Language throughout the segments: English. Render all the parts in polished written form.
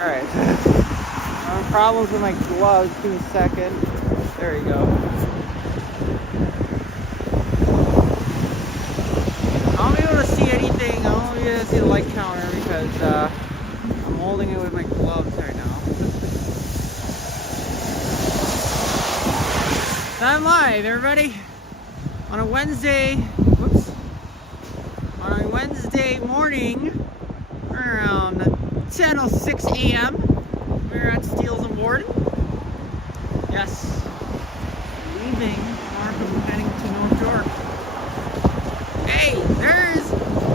Alright. Problems with my gloves. Give me a second. There you go. I won't be able to see anything. I won't be able to see the light counter because I'm holding it with my gloves right now. So I'm live, everybody. On a Wednesday, on a Wednesday morning, around 10:06 a.m. We're at Steels and Borden. Yes, leaving Scarborough, heading to North York. Hey, there's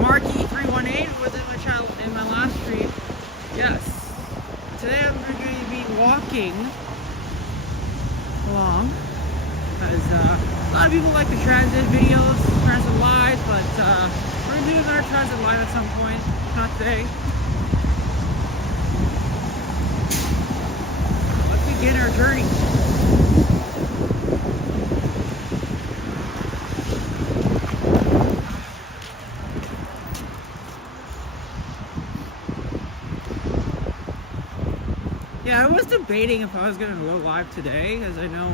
Marky 318 was in my channel in my last stream. Yes, today I'm going to be walking along because a lot of people like the transit videos, transit live, but we're going to do another transit live at some point, not today. Let's begin our journey. Yeah, I was debating if I was going to go live today, because I know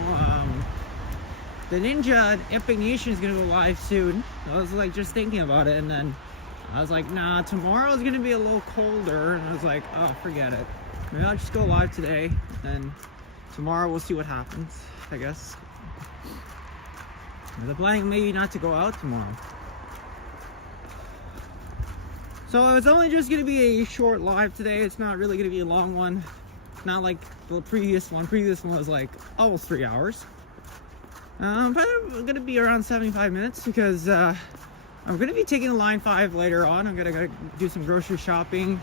the Ninja Epic Nation is going to go live soon. I was like just thinking about it, and then I was like, nah, tomorrow is going to be a little colder, and I was like, oh, forget it. Maybe I'll just go live today, and tomorrow we'll see what happens, I guess. The plan maybe not to go out tomorrow. So it's only just going to be a short live today. It's not really going to be a long one. Not like the previous one. Previous one was like almost 3 hours. But I'm gonna be around 75 minutes because I'm gonna be taking the line 5 later on. I'm gonna do some grocery shopping.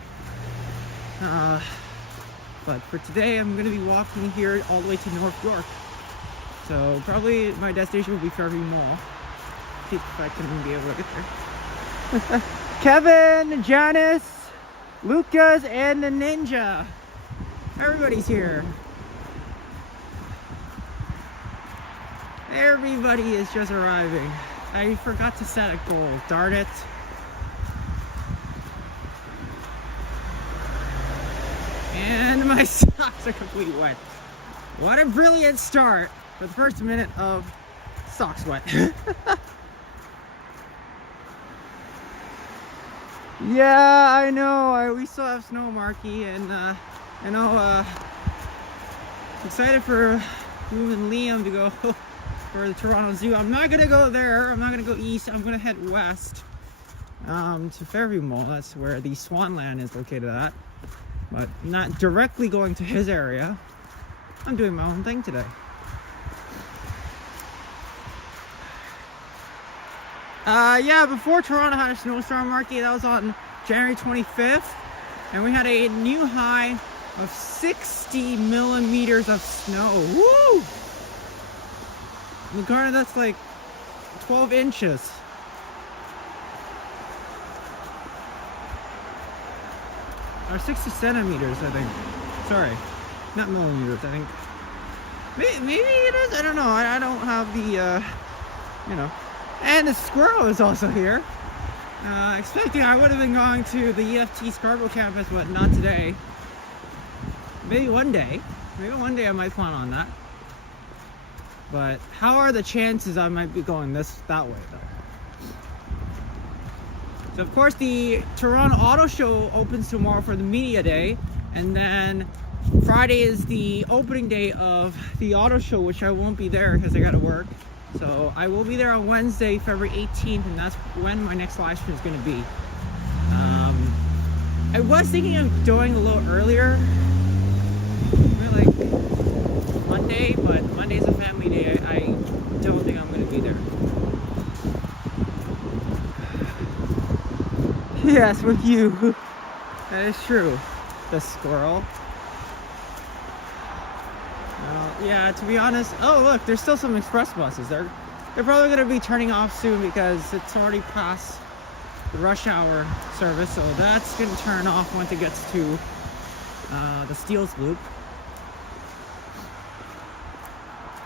But for today, I'm gonna be walking here all the way to North York. So probably my destination will be Fairview Mall. See if I can be able to get there. Kevin, Janice, Lucas, and the Ninja. Everybody's here. Everybody is just arriving. I forgot to set a goal. Darn it. And my socks are completely wet. What a brilliant start for the first minute of socks wet. Yeah, I know. We still have snow, Marky, and I know, excited for you and Liam to go for the Toronto Zoo. I'm not gonna go there. I'm not gonna go east. I'm gonna head west to Fairview Mall. That's where the Swanland is located at. But not directly going to his area. I'm doing my own thing today. Yeah, before Toronto had a snowstorm, Marky, that was on January 25th. And we had a new high of 60 millimeters of snow. Woo! Magana, that's like 12 inches. Or 60 centimeters, I think. Sorry, not millimeters, I think. Maybe it is, I don't know. I don't have the, you know. And the squirrel is also here. Expecting I would have been going to the EFT Scarborough campus, but not today. Maybe one day. Maybe one day I might plan on that. But how are the chances I might be going that way though? So of course the Toronto Auto Show opens tomorrow for the media day, and then Friday is the opening day of the auto show, which I won't be there because I gotta work. So I will be there on Wednesday, February 18th, and that's when my next live stream is going to be. I was thinking of doing a little earlier, maybe like Monday, but Monday's a family day. I don't think I'm going to be there. Yes, with you. That is true. The squirrel. Yeah, to be honest, oh look, there's still some express buses. They're probably going to be turning off soon because it's already past the rush hour service, so that's going to turn off once it gets to the Steels Loop.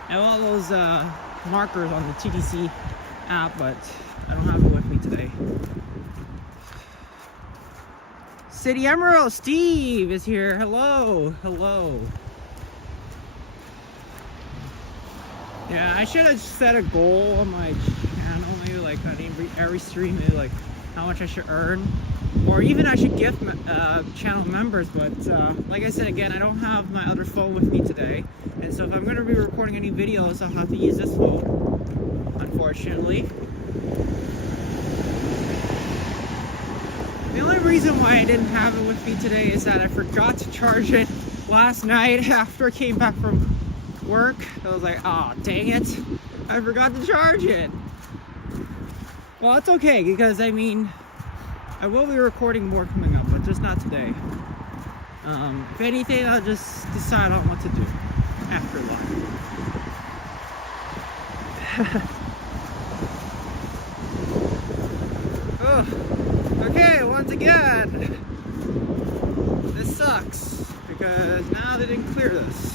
I have all those markers on the TTC app, but I don't have it with me today. City Emerald, Steve is here. Hello, hello. Yeah, I should have set a goal on my channel, maybe like on every stream, maybe like how much I should earn, or even I should gift channel members. But like I said again, I don't have my other phone with me today, and so if I'm going to be recording any videos, I'll have to use this phone, unfortunately. The only reason why I didn't have it with me today is that I forgot to charge it last night after I came back from work. I was like, oh dang it, I forgot to charge it. Well, it's okay, because I mean, I will be recording more coming up, but just not today. If anything, I'll just decide on what to do after live. Oh, okay, once again, this sucks, because now they didn't clear this.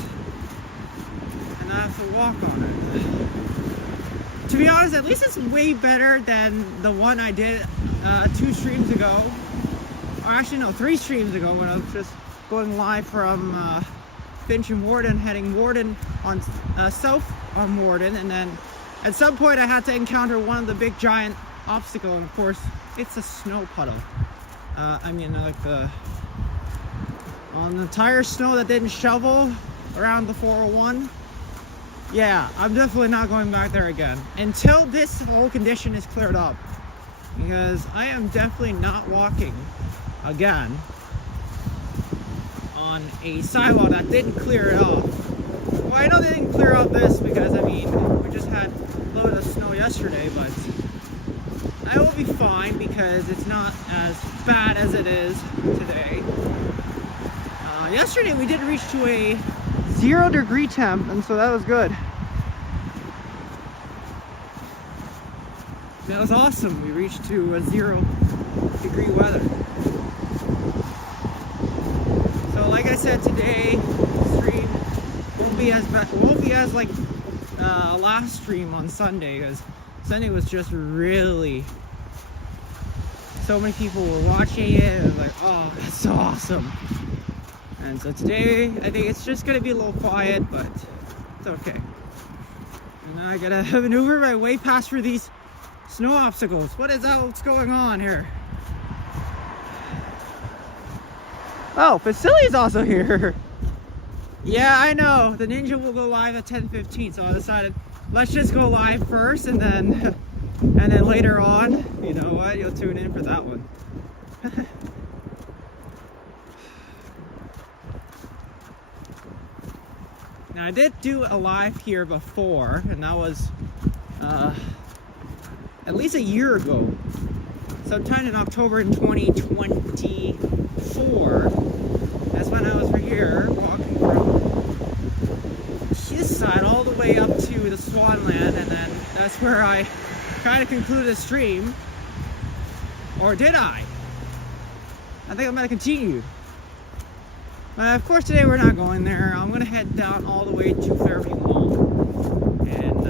And I have to walk on it. To be honest, at least it's way better than the one I did 2 streams ago. Or actually, no, 3 streams ago, when I was just going live from Finch and Warden, heading Warden on south on Warden, and then at some point I had to encounter one of the big giant obstacles, and of course, it's a snow puddle. I mean, like on the entire snow that didn't shovel around the 401. Yeah, I'm definitely not going back there again until this whole condition is cleared up, because I am definitely not walking again on a sidewalk that didn't clear it off. Well, I know they didn't clear off this because, I mean, we just had a load of snow yesterday, but I will be fine because it's not as bad as it is today. Yesterday we did reach to a 0-degree temp, and so that was good. That was awesome. We reached to a 0-degree weather. So like I said, today stream won't be as bad, won't be as like last stream on Sunday, because Sunday was just really, so many people were watching it, and it was like, oh, that's so awesome. And so today, I think it's just gonna be a little quiet, but it's okay. And now I gotta maneuver my way past through these snow obstacles. What is that? What's going on here? Oh, Vasili's also here. Yeah, I know. The Ninja will go live at 10:15, so I decided let's just go live first, and then later on, you know what? You'll tune in for that one. Now, I did do a live here before, and that was at least a year ago. Sometime in October in 2024. That's when I was here walking from this side all the way up to the Swanland, and then that's where I kind of concluded the stream. Or did I? I think I might have continued. Of course, today we're not going there. I'm going to head down all the way to Fairview Mall. And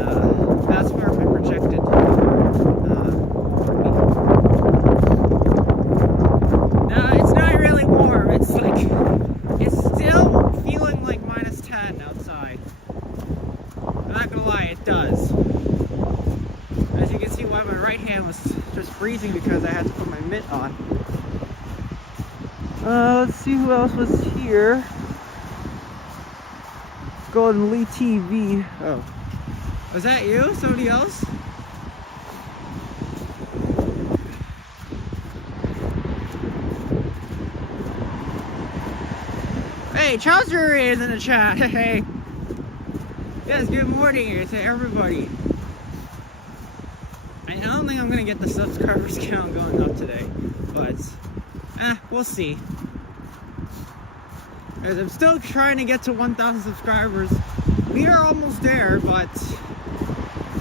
that's where my projected no, it's not really warm. It's like, it's still feeling like -10 outside. I'm not going to lie, it does. As you can see why my right hand was just freezing, because I had to put my mitt on. Let's see who else was here. Golden Lee TV. Oh. Was that you? Somebody else? Hey, Chowser is in the chat. Hey. Yes, good morning to everybody. I don't think I'm gonna get the subscribers count going up today, but we'll see. Because I'm still trying to get to 1,000 subscribers. We are almost there, but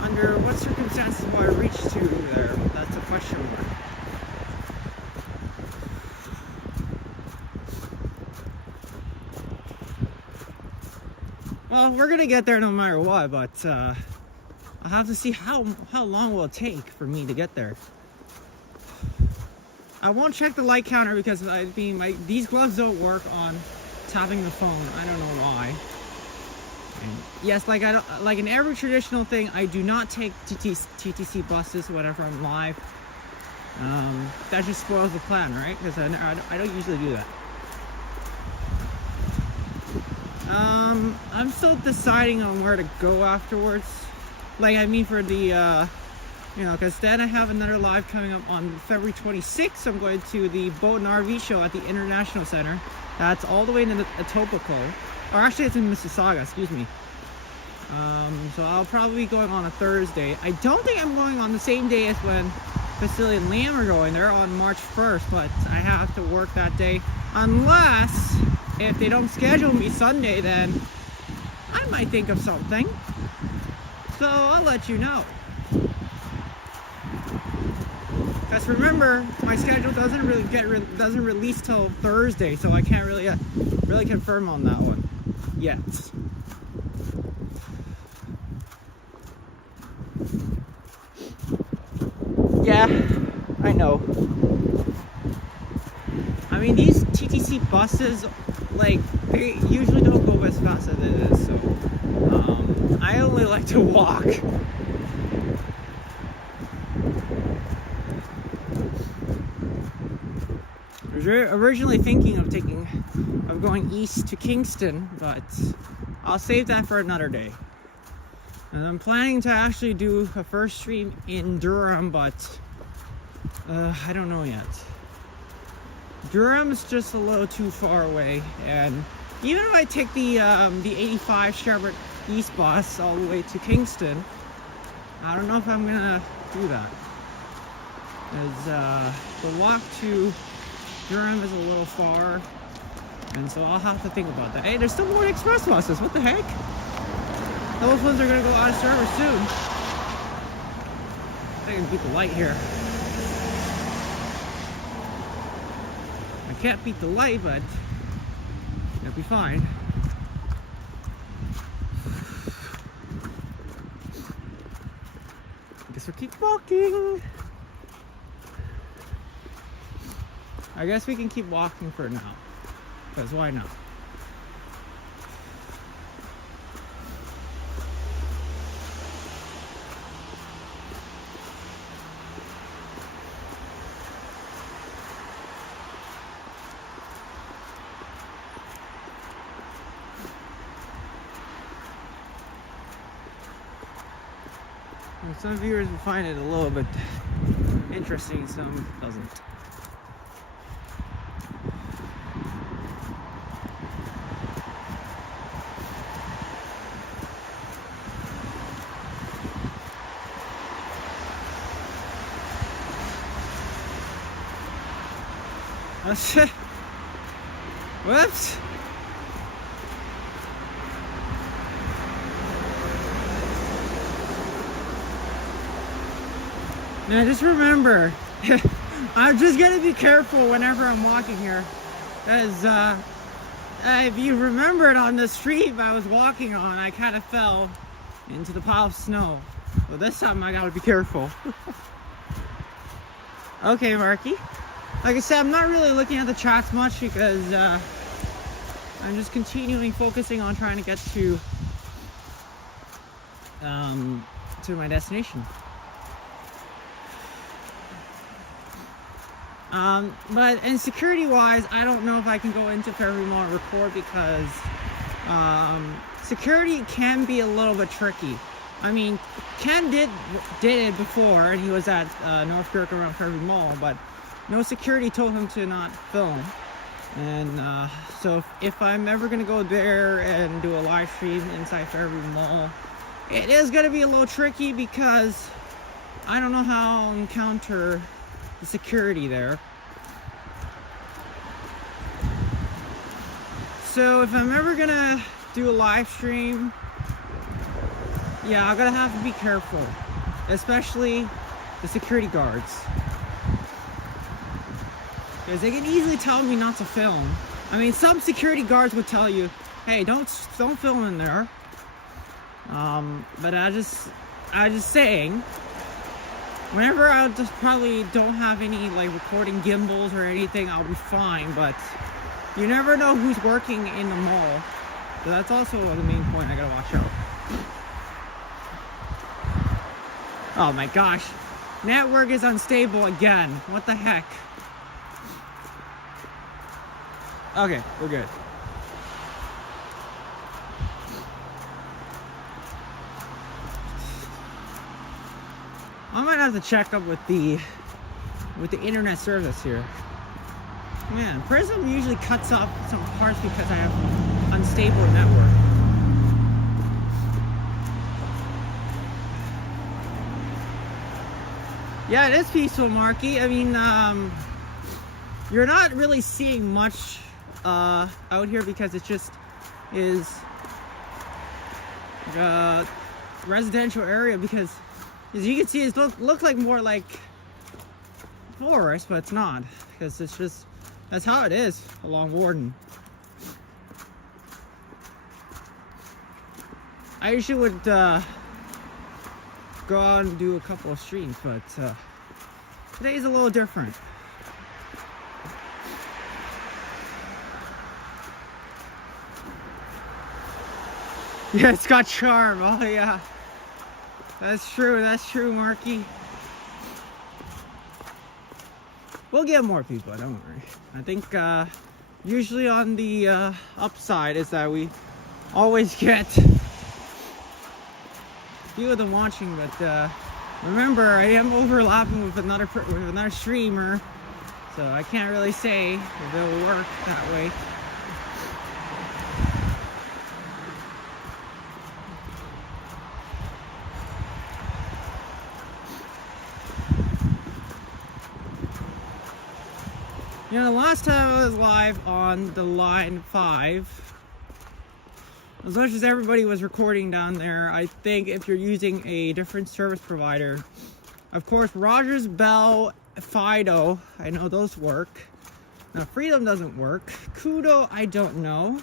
under what circumstances will I reach to there? That's a question mark. Well, we're gonna get there no matter what, but I'll have to see how long will it take for me to get there. I won't check the light counter because these gloves don't work on tapping the phone. I don't know why. And yes, like in every traditional thing, I do not take TTC buses whenever I'm live. That just spoils the plan, right? Because I don't usually do that. I'm still deciding on where to go afterwards. Like, I mean, for the, because then I have another live coming up on February 26th. I'm going to the Boat and RV show at the International Center. That's all the way in Etobicoke. Or actually, it's in Mississauga, excuse me. So I'll probably be going on a Thursday. I don't think I'm going on the same day as when Vasily and Liam are going. They're on March 1st, but I have to work that day. Unless, if they don't schedule me Sunday, then I might think of something. So I'll let you know. Because remember, my schedule doesn't release till Thursday, so I can't really confirm on that one yet. Yeah, I know. I mean, these TTC buses, like, they usually don't go as fast as it is, so I only like to walk. I was originally thinking of going east to Kingston, but I'll save that for another day. And I'm planning to actually do a first stream in Durham, but I don't know yet. Durham is just a little too far away, and even if I take the 85 Scarborough East bus all the way to Kingston, I don't know if I'm gonna do that. As the walk to Durham is a little far, and so I'll have to think about that. Hey, there's still more express buses. What the heck? Those ones are gonna go out of service soon. I can beat the light here. I can't beat the light, but it'll be fine. I guess we'll keep walking. I guess we can keep walking for now, because why not? And some viewers will find it a little bit interesting, some doesn't. Oh shit. Whoops. Now just remember, I'm just gonna be careful whenever I'm walking here, because if you remembered on the street I was walking on, I kind of fell into the pile of snow. Well, this time I gotta be careful. Okay, Marky. Like I said, I'm not really looking at the chats much because I'm just continuing focusing on trying to get to my destination. But in security wise, I don't know if I can go into Fairview Mall and record because security can be a little bit tricky. I mean, Ken did it before, and he was at North Kirk around Fairview Mall, but no security told him to not film. And so if I'm ever gonna go there and do a live stream inside Fairview Mall, it is gonna be a little tricky because I don't know how I'll encounter the security there. So if I'm ever gonna do a live stream, yeah, I'm gonna have to be careful, especially the security guards, because they can easily tell me not to film. I mean, some security guards would tell you, hey, don't film in there. But I just saying, Whenever I just probably don't have any like recording gimbals or anything, I'll be fine, but you never know who's working in the mall. So that's also the main point I gotta watch out. Oh my gosh. Network is unstable again. What the heck? Okay, we're good. I might have to check up with the internet service here. Man, Prism usually cuts off some parts because I have unstable network. Yeah, it is peaceful, Marky. I mean, you're not really seeing much out here because it just is a residential area, because as you can see, it look like more like forest, but it's not, because it's just, that's how it is along Warden. I usually would go out and do a couple of streams, but today's a little different. Yeah, it's got charm. Oh yeah, that's true, Marky. We'll get more people, don't worry. I think usually on the upside is that we always get few of them watching, but remember, I am overlapping with another streamer, so I can't really say if it'll work that way. You know, the last time I was live on the line 5, as much as everybody was recording down there, I think if you're using a different service provider, of course, Rogers, Bell, Fido, I know those work. Now, Freedom doesn't work. Kudo, I don't know.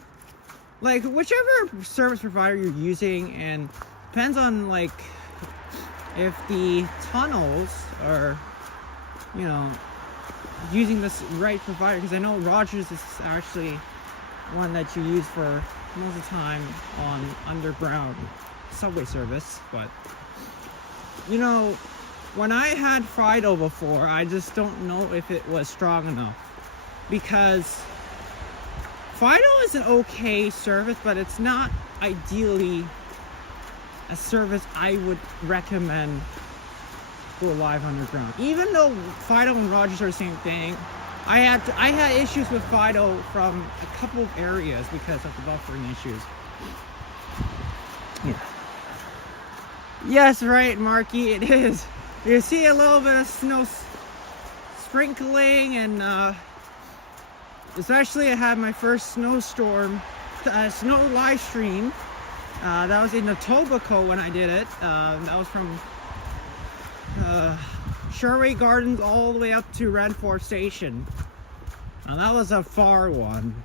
Like, whichever service provider you're using, and depends on, like, if the tunnels are, you know, using this right provider, because I know Rogers is actually one that you use for most of the time on underground subway service. But you know, when I had Fido before, I just don't know if it was strong enough, because Fido is an okay service, but it's not ideally a service I would recommend for live underground. Even though Fido and Rogers are the same thing, I had issues with Fido from a couple of areas because of the buffering issues. Yeah. Yes, right, Marky, it is. You see a little bit of snow sprinkling, and especially I had my first snowstorm, snow live stream. That was in Etobicoke when I did it. That was from Sherway Gardens all the way up to Redford Station. Now that was a far one.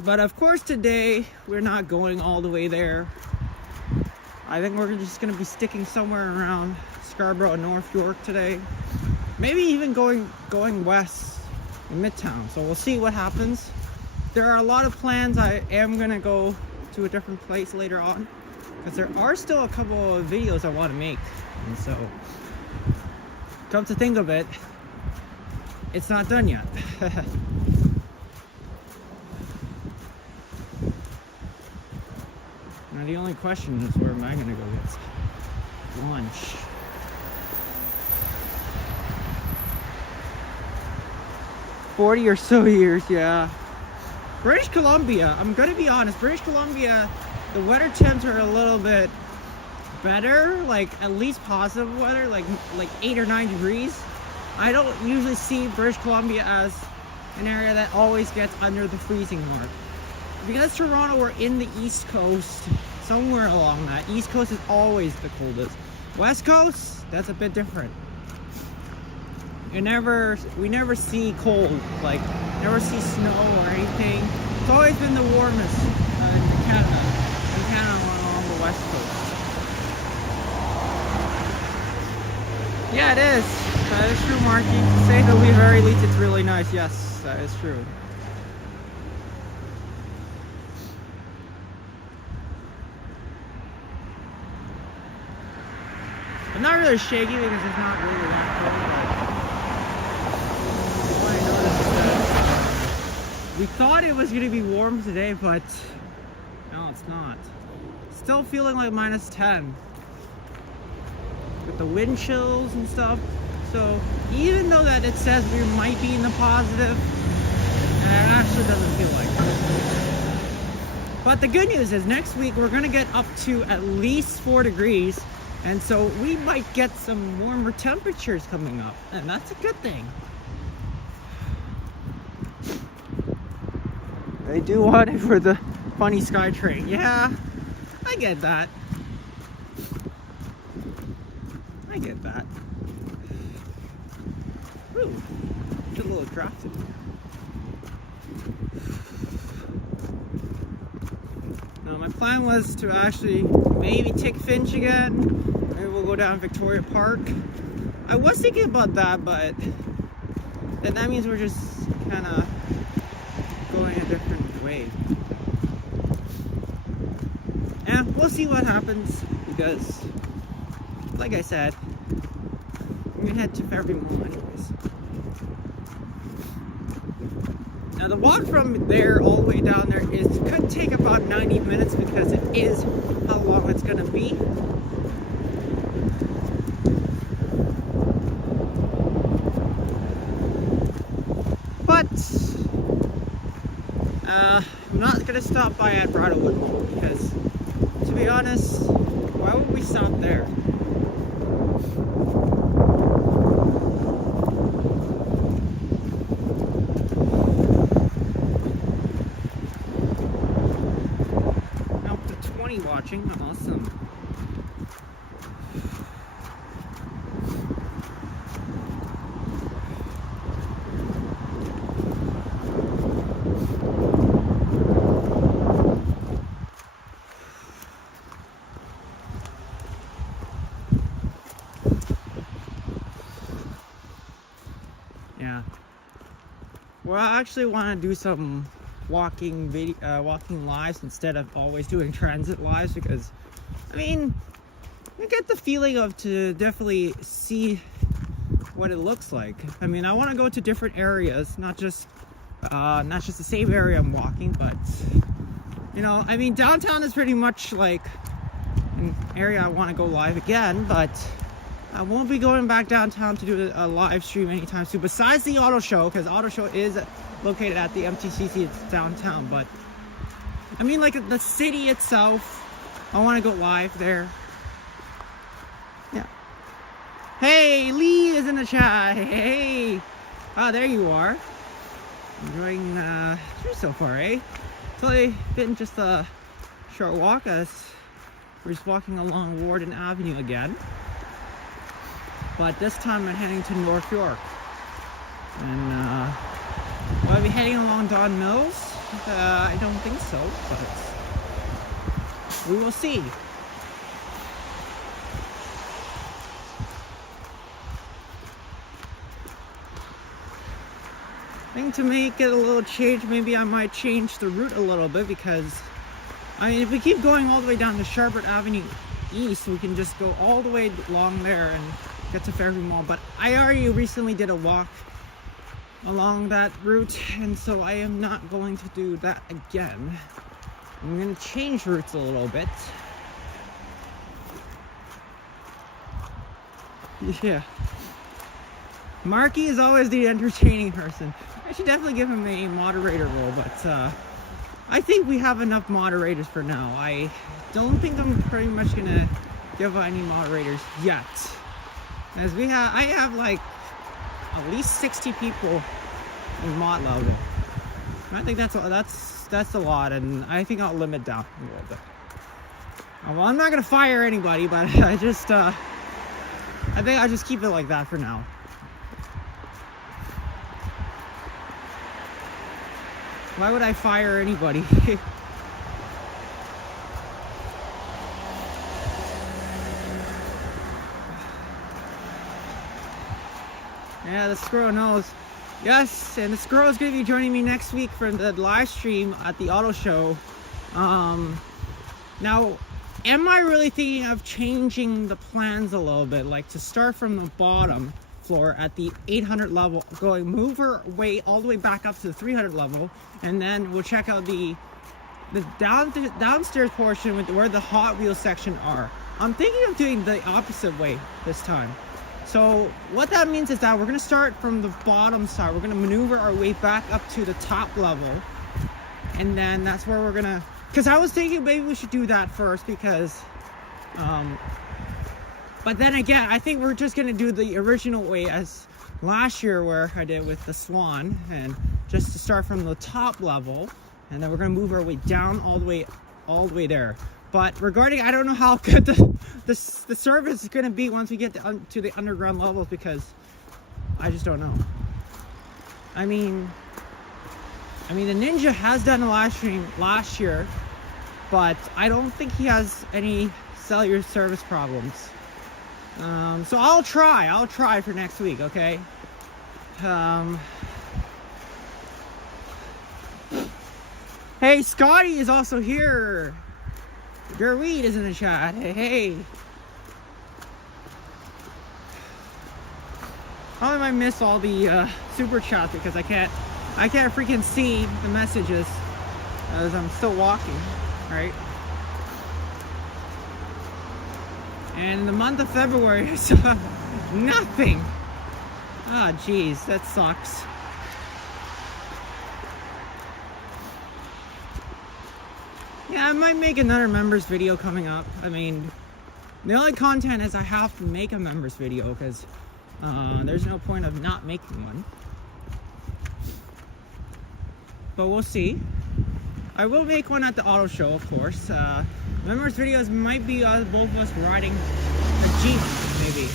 But of course today we're not going all the way there. I think we're just going to be sticking somewhere around Scarborough and North York today. Maybe even going west in Midtown. So we'll see what happens. There are a lot of plans. I am going to go to a different place later on, because there are still a couple of videos I want to make. And so, come to think of it, it's not done yet. Now the only question is, where am I going to go get lunch? $40 or so years, yeah. British Columbia, I'm going to be honest, British Columbia, the weather temps are a little bit better, like at least positive weather, like 8 or 9 degrees. I don't usually see British Columbia as an area that always gets under the freezing mark. Because Toronto, we're in the East Coast, somewhere along that. East Coast is always the coldest. West Coast, that's a bit different. We never see cold, like never see snow or anything. It's always been the warmest in Canada along the West Coast. Yeah, it is. That is true, Marky. To say the very least, it's really nice. Yes, that is true. I'm not really shaky because it's not really that cold. But what I noticed is that we thought it was going to be warm today, but no, it's not. Still feeling like -10 with the wind chills and stuff. So even though that it says we might be in the positive, it actually doesn't feel like it. But the good news is next week we're going to get up to at least 4 degrees. And so we might get some warmer temperatures coming up, and that's a good thing. I do want it for the funny sky train. Yeah, I get that. I get that. Ooh, it's a little drafty. Now my plan was to actually maybe take Finch again. Maybe we'll go down Victoria Park. I was thinking about that, but then that means we're just kind of going a different way. And we'll see what happens because, like I said, I'm gonna head to Fairview anyways. Now the walk from there all the way down there could take about 90 minutes because it is how long it's gonna be. But I'm not gonna stop by at Bridlewood Mall because, to be honest, why would we stop there? Up to 20 watching, awesome. Yeah. Well, I actually want to do some walking lives instead of always doing transit lives because, I mean, you get the feeling of to definitely see what it looks like. I mean, I want to go to different areas, not just the same area I'm walking, but you know, I mean, downtown is pretty much like an area I want to go live again, but I won't be going back downtown to do a live stream anytime soon, besides the auto show, because auto show is located at the MTCC, it's downtown. But I mean, like the city itself, I want to go live there. Yeah. Hey, Lee is in the chat. Hey. Ah, there you are. Enjoying through so far, eh? It's only been just a short walk as we're just walking along Warden Avenue again. But this time I'm heading to North York. And will I be heading along Don Mills? I don't think so, but we will see. I think to make it a little change, maybe I might change the route a little bit because, I mean, if we keep going all the way down to Scarborough Avenue East, we can just go all the way along there and get to Fairview Mall. But I already recently did a walk along that route, and so I am not going to do that again. I'm going to change routes a little bit. Yeah. Marky is always the entertaining person. I should definitely give him a moderator role, but I think we have enough moderators for now. I don't think I'm pretty much going to give any moderators yet. As I have like at least 60 people in mod level. I think that's a lot, and I think I'll limit down a little bit. Well, I'm not gonna fire anybody, but I think I'll just keep it like that for now. Why would I fire anybody? Yeah, the squirrel knows. Yes, and the squirrel is going to be joining me next week for the live stream at the auto show. Now, am I really thinking of changing the plans a little bit, like to start from the bottom floor at the 800 level, move her way all the way back up to the 300 level, and then we'll check out the downstairs portion with where the Hot Wheels section are. I'm thinking of doing the opposite way this time. So what that means is that we're going to start from the bottom side. We're going to maneuver our way back up to the top level, and then that's where we're going to, because I was thinking maybe we should do that first, because but then again, I think we're just going to do the original way as last year, where I did with the Swan, and just to start from the top level, and then we're going to move our way down all the way there. But regarding, I don't know how good the service is going to be once we get to the underground levels, because I just don't know. I mean the Ninja has done a live stream last year, but I don't think he has any cellular service problems. So I'll try for next week, okay? Hey, Scotty is also here. Gerweed is in the chat. Hey. Probably might miss all the super chats because I can't freaking see the messages as I'm still walking, right? And in the month of February, I saw nothing. Ah, geez, that sucks. Yeah, I might make another members video coming up. I mean, the only content is I have to make a members video, because there's no point of not making one. But we'll see. I will make one at the auto show, of course. Members videos might be both of us riding a Jeep, maybe.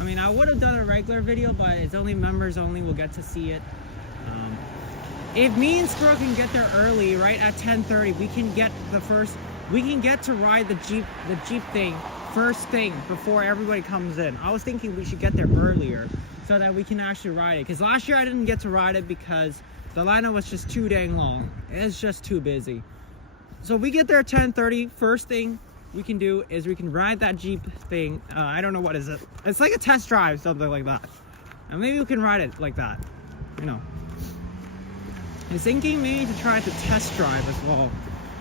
I mean, I would have done a regular video, but it's only members only will get to see it. If me and Squirrel can get there early, right at 10:30, we can get to ride the Jeep thing first thing before everybody comes in. I was thinking we should get there earlier so that we can actually ride it. Because last year I didn't get to ride it because the lineup was just too dang long. It's just too busy. So we get there at 10:30. First thing we can do is we can ride that Jeep thing. I don't know what is it. It's like a test drive, something like that. And maybe we can ride it like that, you know. I was thinking maybe to try to test drive as well,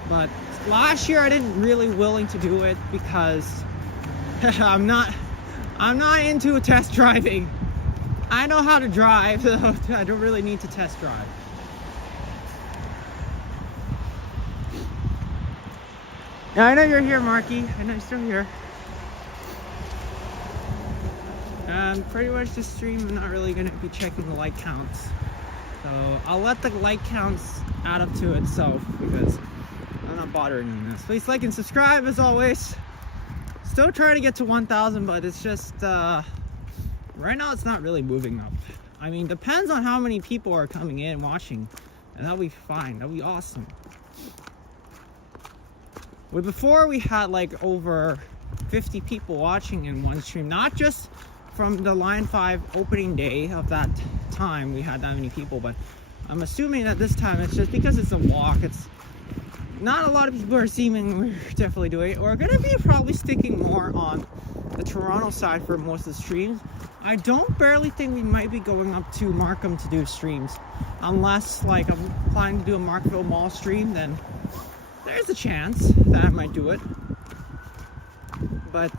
but last year I didn't really willing to do it because I'm not into test driving. I know how to drive, so I don't really need to test drive. Yeah, I know you're here, Marky. I know you're still here. Pretty much this stream, I'm not really going to be checking the like counts. So I'll let the like counts add up to itself because I'm not bothering in this. Please like and subscribe as always. Still trying to get to 1,000, but it's just right now it's not really moving up. I mean, depends on how many people are coming in watching, and that'll be fine. That'll be awesome. Before we had like over 50 people watching in one stream, not just from the Line 5 opening day of that time we had that many people, but I'm assuming that this time it's just because it's a walk. It's not a lot of people are seeing we're definitely doing it. We're gonna be probably sticking more on the Toronto side for most of the streams. I don't barely think we might be going up to Markham to do streams, unless like I'm planning to do a Markville Mall stream, then there's a chance that I might do it. But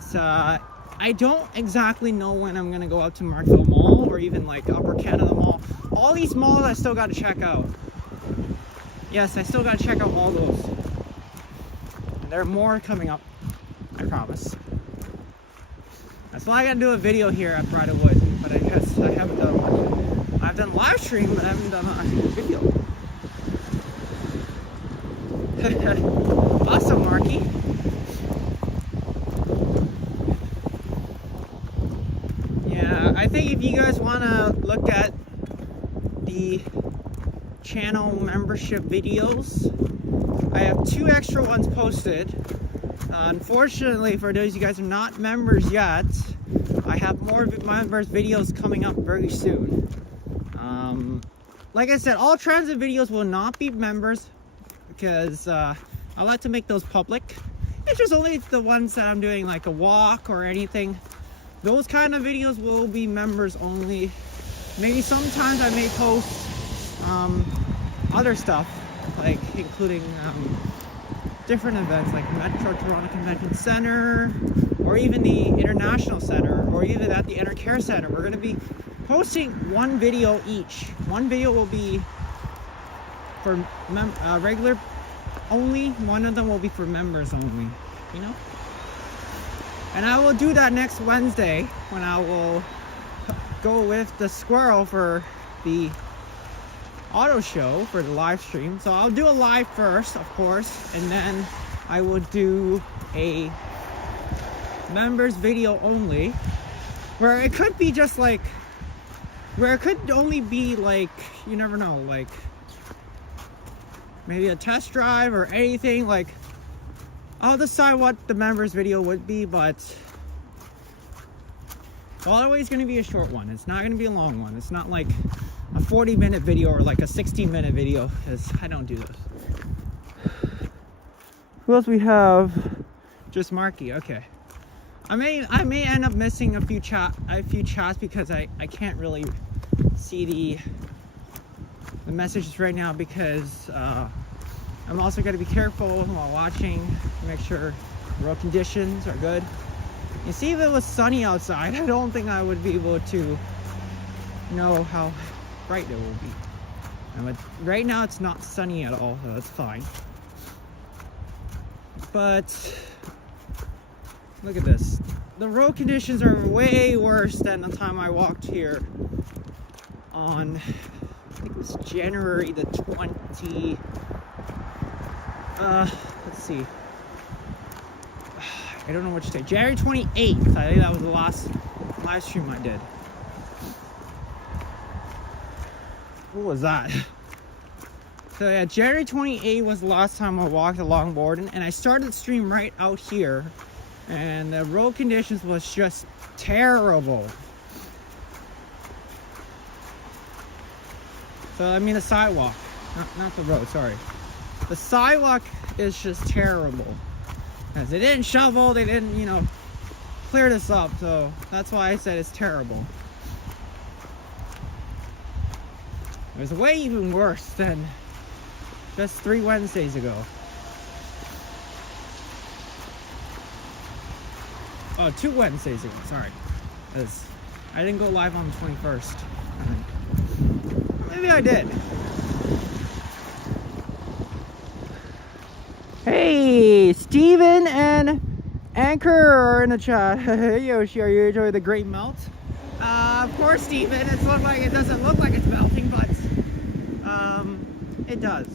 I don't exactly know when I'm gonna go up to Markville Mall or even like Upper Canada Mall. All these malls I still gotta check out. Yes, I still gotta check out all those. And there are more coming up, I promise. That's why I gotta do a video here at Bridlewood, but I guess I haven't done one. I've done live stream, but I haven't done a video. Awesome, Marky. Yeah, I think if you guys want to look at the channel membership videos, I have 2 extra ones posted. Unfortunately, for those of you guys who are not members yet, I I have more members videos coming up very soon. Like I said, all transit videos will not be members because I like to make those public. It's just only the ones that I'm doing like a walk or anything. Those kind of videos will be members only. Maybe sometimes I may post other stuff, like including different events like Metro Toronto Convention Center, or even the International Center, or even at the Intercare Center. We're going to be posting one video each. One video will be for regular only, one of them will be for members only, you know? And I will do that next Wednesday when I will go with the Squirrel for the auto show, for the live stream. So I'll do a live first, of course, and then I will do a members video only, where it could be just like, where it could only be like, you never know, like maybe a test drive or anything. Like, I'll decide what the members video would be, but it's always going to be a short one. It's not going to be a long one. It's not like a 40-minute video or like a 60-minute video, because I don't do those. Who else we have? Just Marky. Okay. I may end up missing a few chats because I can't really see the messages right now, because I'm also got to be careful while watching to make sure road conditions are good. You see, if it was sunny outside, I don't think I would be able to know how bright it will be. But right now it's not sunny at all, so that's fine. But look at this. The road conditions are way worse than the time I walked here on, I think it was January the 20, let's see. I don't know which day. January 28th. I think that was the last live stream I did. What was that? So yeah, January 28th was the last time I walked along Borden, and I started the stream right out here, and the road conditions was just terrible. So I mean the sidewalk, not the road, sorry. The sidewalk is just terrible. Because they didn't shovel, they didn't, you know, clear this up, so that's why I said it's terrible. It was way even worse than just 3 Wednesdays ago. Oh, 2 Wednesdays ago, sorry. Because I didn't go live on the 21st. Maybe I did. Hey, Steven and Anchor are in the chat. Hey, Yoshi, are you enjoying the great melt? Of course, Steven. It doesn't look like it's melting, but it does.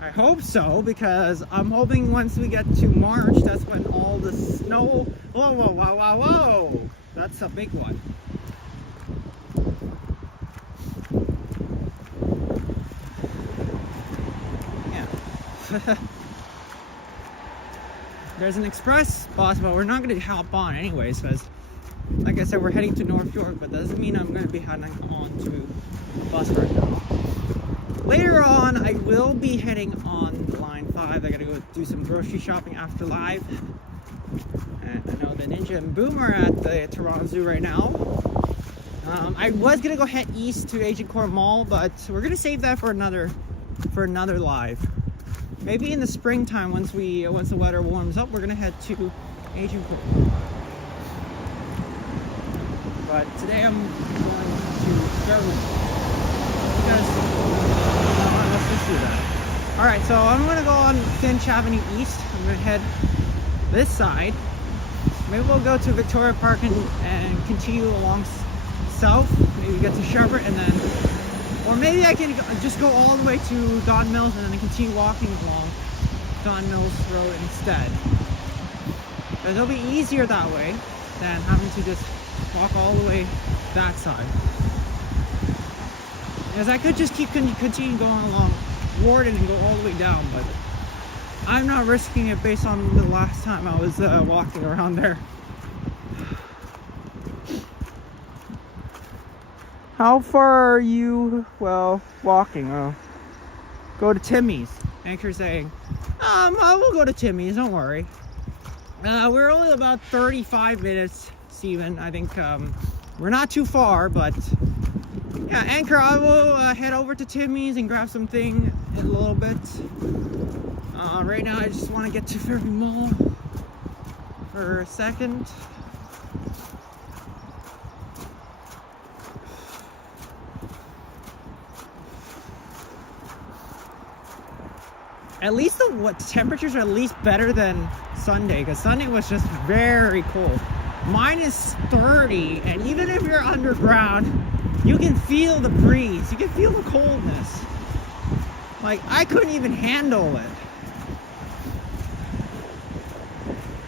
I hope so, because I'm hoping once we get to March, that's when all the snow. Whoa, whoa, whoa, whoa, whoa! That's a big one. There's an express bus, but we're not going to hop on anyways, because like I said, we're heading to North York, but that doesn't mean I'm going to be heading on to the bus right now. Later on, I will be heading on line 5. I got to go do some grocery shopping after live. And I know the Ninja and Boomer at the Toronto Zoo right now. I was going to go head east to Agent Court Mall, but we're going to save that for another live. Maybe in the springtime, once the weather warms up, we're gonna head to Agent Court. But today I'm going to Scarborough. Let's just do that. All right, so I'm gonna go on Finch Avenue East. I'm gonna head this side. Maybe we'll go to Victoria Park and continue along south. Maybe get to Scarborough, and then. Or maybe I can just go all the way to Don Mills and then continue walking along Don Mills Road instead. Because it'll be easier that way than having to just walk all the way that side. Because I could just continue going along Warden and go all the way down, but I'm not risking it based on the last time I was walking around there. How far are you, well, walking? Oh, go to Timmy's. Anchor saying, I will go to Timmy's, don't worry. We're only about 35 minutes, Steven. I think we're not too far, but yeah, Anchor, I will head over to Timmy's and grab something in a little bit. Right now, I just want to get to Fairview Mall for a second. At least the temperatures are at least better than Sunday, because Sunday was just very cold. -30, and even if you're underground, you can feel the breeze. You can feel the coldness. Like, I couldn't even handle it.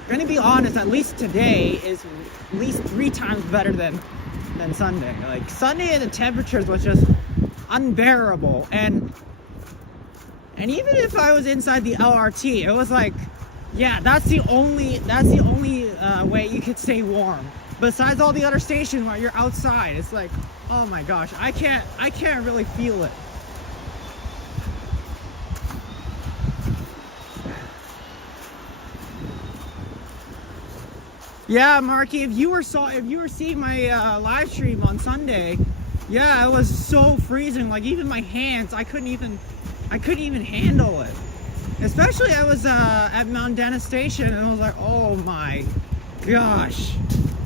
I'm gonna be honest, at least today is at least 3 times better than Sunday. Like, Sunday the temperatures was just unbearable, and even if I was inside the LRT, it was like, yeah, that's the only way you could stay warm. Besides all the other stations while you're outside, it's like, oh my gosh, I can't really feel it. Yeah, Marky, if you were seeing my live stream on Sunday, yeah, it was so freezing. Like, even my hands, I couldn't even handle it. Especially I was at Mount Dennis Station, and I was like, oh my gosh,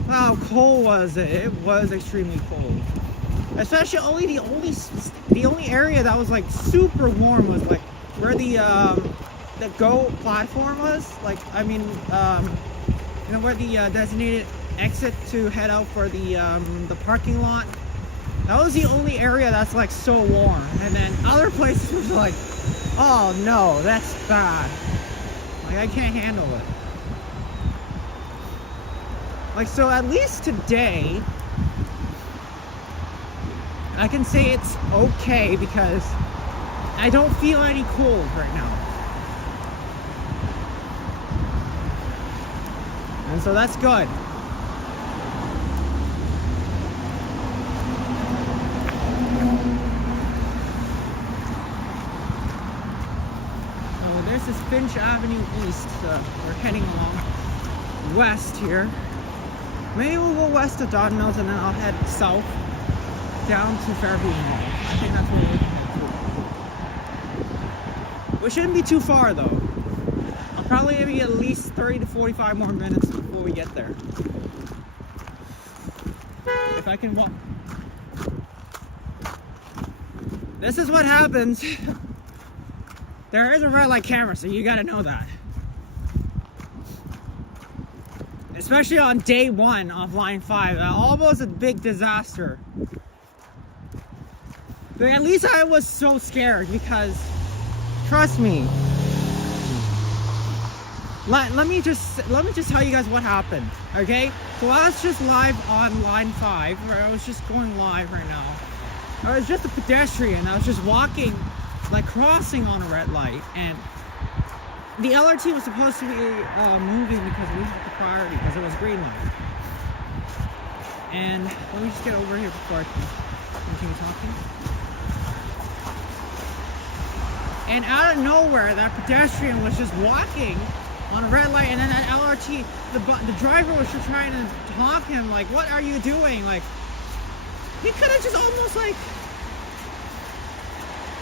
how cold was it? It was extremely cold. Especially the only area that was like super warm was like where the GO platform was. Like, I mean, you know, where the designated exit to head out for the parking lot. That was the only area that's like so warm, and then other places was like, oh no, that's bad. Like, I can't handle it. Like, so at least today, I can say it's okay because I don't feel any cold right now. And so that's good. This is Finch Avenue East. We're heading along west here. Maybe we'll go west to Don Mills and then I'll head south down to Fairview Mall. I think that's where we shouldn't be too far though. I'll probably maybe at least 30 to 45 more minutes before we get there. If I can walk. This is what happens. There is a red light camera, so you gotta know that. Especially on day 1 of line 5, almost a big disaster. But at least I was so scared because, trust me. Let me just tell you guys what happened, okay? So I was just live on line 5, where I was just going live right now. I was just a pedestrian. I was just walking, like crossing on a red light, and the LRT was supposed to be moving because it was the priority, because it was green light. And let me just get over here before I continue talking. And out of nowhere, that pedestrian was just walking on a red light, and then that LRT, the driver was just trying to honk him, like, what are you doing? Like, he could have just almost like,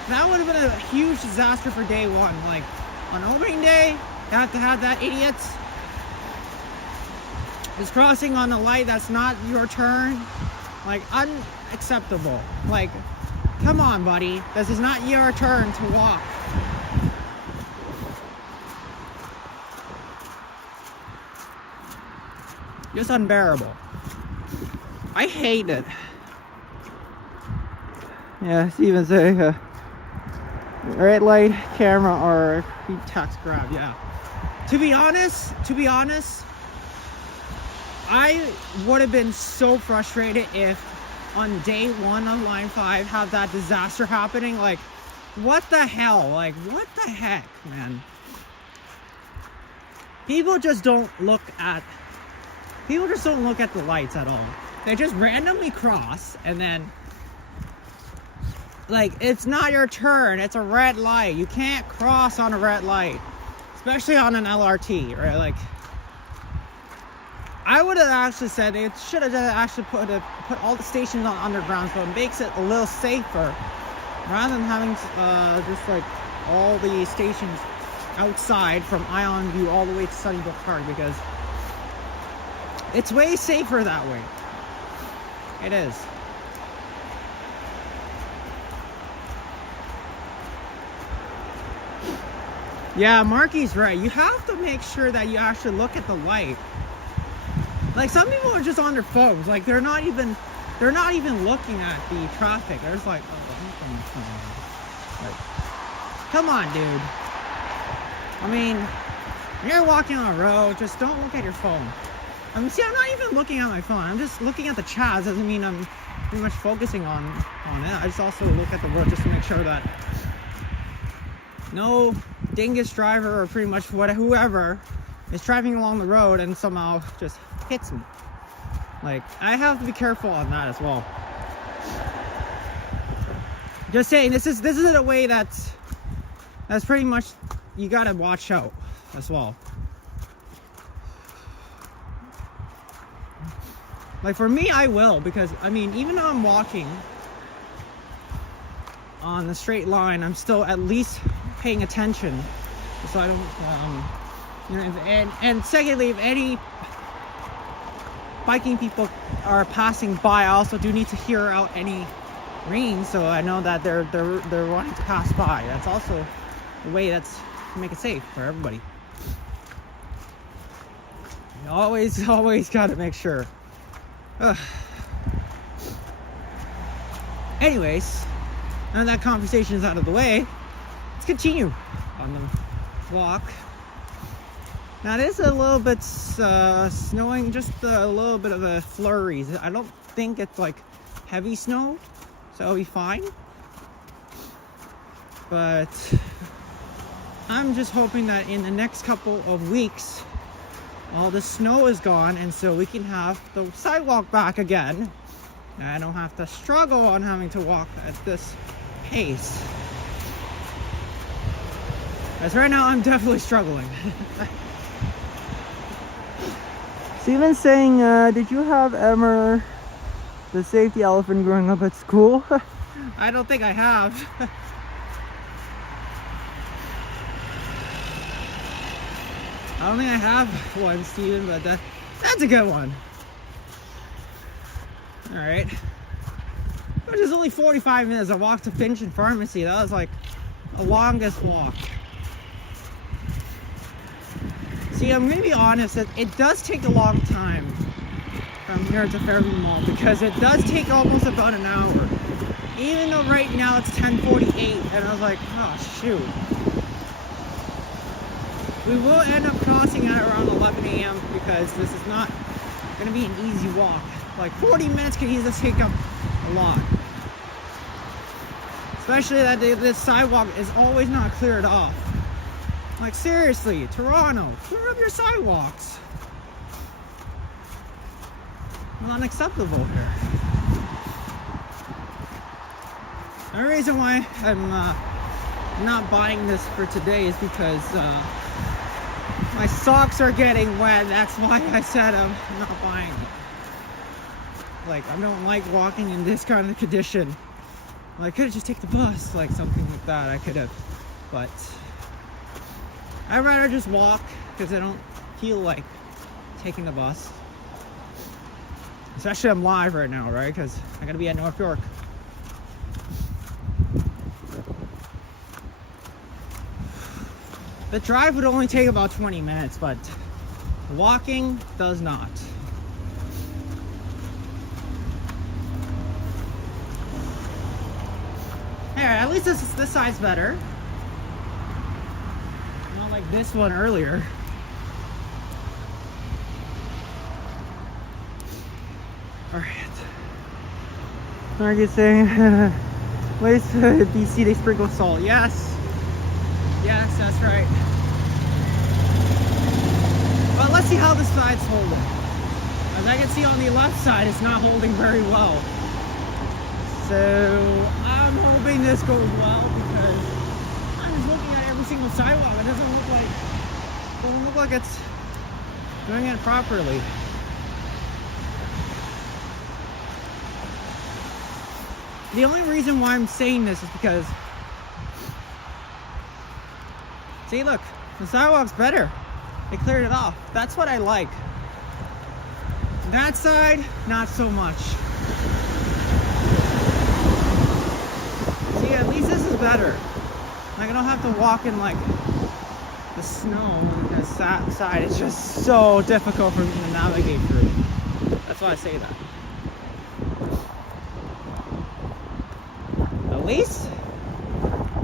that would have been a huge disaster for day 1. Like, on opening day, you have to have that idiot just crossing on the light that's not your turn. Like, unacceptable. Like, come on, buddy. This is not your turn to walk. Just unbearable. I hate it. Yeah, Steven saying, red light camera or tax grab. Yeah, to be honest, I would have been so frustrated if on day 1 on line 5 have that disaster happening. Like, what the hell? Like, what the heck, man? People just don't look at the lights at all. They just randomly cross, and then like, it's not your turn. It's a red light. You can't cross on a red light, especially on an LRT, right? Like, I would have actually said it should have actually put all the stations on underground, so it makes it a little safer, rather than having just like all the stations outside from Ion View all the way to Sunnybrook Park, because it's way safer that way. It is. Yeah, Marky's right. You have to make sure that you actually look at the light. Like, some people are just on their phones. Like, they're not even looking at the traffic. They're just like, oh, like, come on, dude. I mean, when you're walking on a road, just don't look at your phone. I mean, see, I'm not even looking at my phone. I'm just looking at the chat. Doesn't mean I'm pretty much focusing on it. I just also look at the road just to make sure that no dingus driver or pretty much whoever is driving along the road and somehow just hits me. Like, I have to be careful on that as well. Just saying, this is a way that's pretty much, you gotta watch out as well. Like, for me, I will, because I mean, even though I'm walking on the straight line, I'm still at least paying attention, so I don't, you know. And secondly, if any biking people are passing by, I also do need to hear out any ringing, so I know that they're wanting to pass by. That's also a way that's to make it safe for everybody. You always got to make sure. Ugh. Anyways, now that conversation is out of the way, let's continue on the walk. Now, it is a little bit snowing, just a little bit of a flurries. I don't think it's like heavy snow, so it'll be fine. But I'm just hoping that in the next couple of weeks, all the snow is gone, and so we can have the sidewalk back again. And I don't have to struggle on having to walk at this pace. Because right now, I'm definitely struggling. Steven's saying, did you have Emmer, the safety elephant, growing up at school? I don't think I have. I don't think I have one, Steven, but that's a good one. Alright. It was only 45 minutes. I walked to Finch and Pharmacy. That was like the longest walk. See, I'm going to be honest, it does take a long time from here to Fairview Mall, because it does take almost about an hour. Even though right now it's 10:48, and I was like, oh shoot. We will end up crossing at around 11 a.m. because this is not going to be an easy walk. Like 40 minutes can easily take up a lot. Especially that this sidewalk is always not cleared off. Like, seriously, Toronto, clear up your sidewalks. Not acceptable here. The reason why I'm not buying this for today is because my socks are getting wet. That's why I said I'm not buying it. Like, I don't like walking in this kind of condition. Well, I could have just taken the bus, like something like that. I could have, but I'd rather just walk because I don't feel like taking the bus. Especially I'm live right now, right? Because I gotta be at North York. The drive would only take about 20 minutes, but walking does not. Here, at least this side's better. Not like this one earlier. Alright. Margaret saying, where's BC, they sprinkle salt. Yes. Yes, that's right. But let's see how the side's holding. As I can see on the left side, it's not holding very well. So I'm hoping hoping this goes well because I'm just looking at every single sidewalk. It doesn't look like it's doing it properly. The only reason why I'm saying this is because, see, look, the sidewalk's better. They cleared it off. That's what I like. That side, not so much. See, at least this is better. Like, I don't have to walk in like the snow on this side. It's just so difficult for me to navigate through. That's why I say that. At least,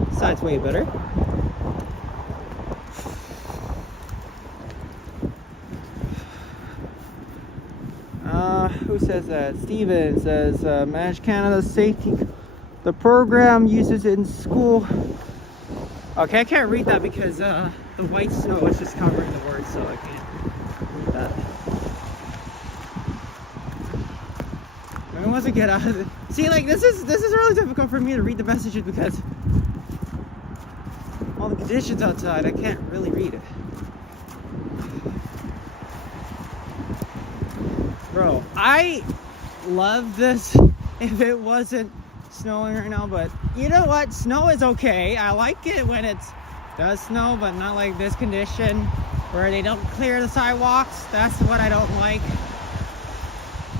this side's way better. Who says that? Steven says, Manage Canada's safety. The program uses it in school. Okay, I can't read that because the white snow is just covering the words, so I can't read that. I mean, once I get out of it, see, like this is really difficult for me to read the messages because all the conditions outside, I can't really read it. Bro, I love this if it wasn't snowing right now, but you know what? Snow is okay. I like it when it does snow, but not like this condition where they don't clear the sidewalks. That's what I don't like.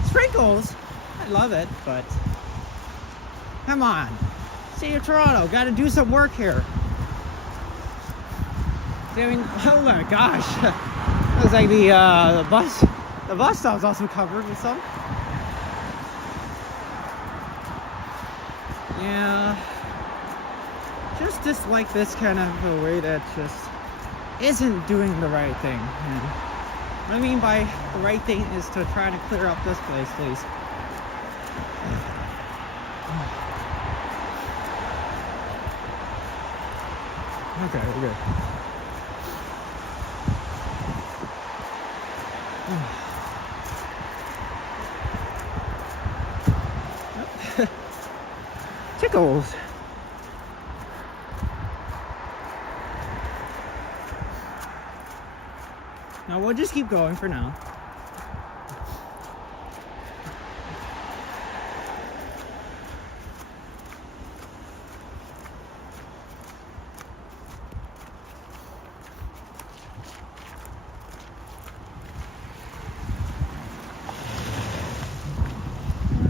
Sprinkles, I love it, but come on. City of Toronto, gotta do some work here. I mean, oh my gosh. It was like the bus stop's also covered with some. Yeah, just dislike this kind of a way that just isn't doing the right thing. And what I mean by the right thing is to try to clear up this place, please. Okay, we're good. Tickles. Now we'll just keep going for now.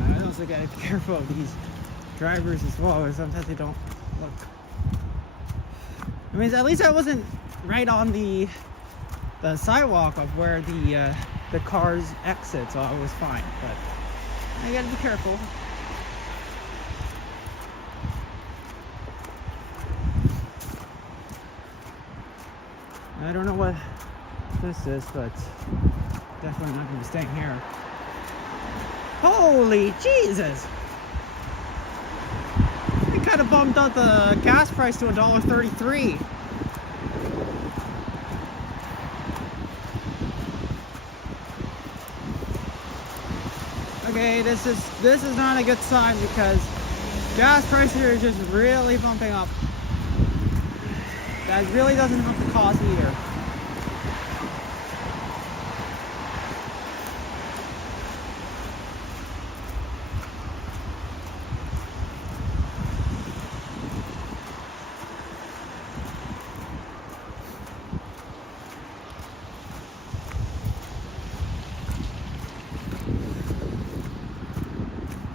I also gotta be careful of these drivers as well, or sometimes they don't look. I mean, at least I wasn't right on the sidewalk of where the cars exit, so I was fine. But I gotta be careful. I don't know what this is, but definitely not gonna be staying here. Holy Jesus! They kind of bumped up the gas price to $1.33. Okay, this is not a good sign because gas prices are just really bumping up. That really doesn't help the cause either.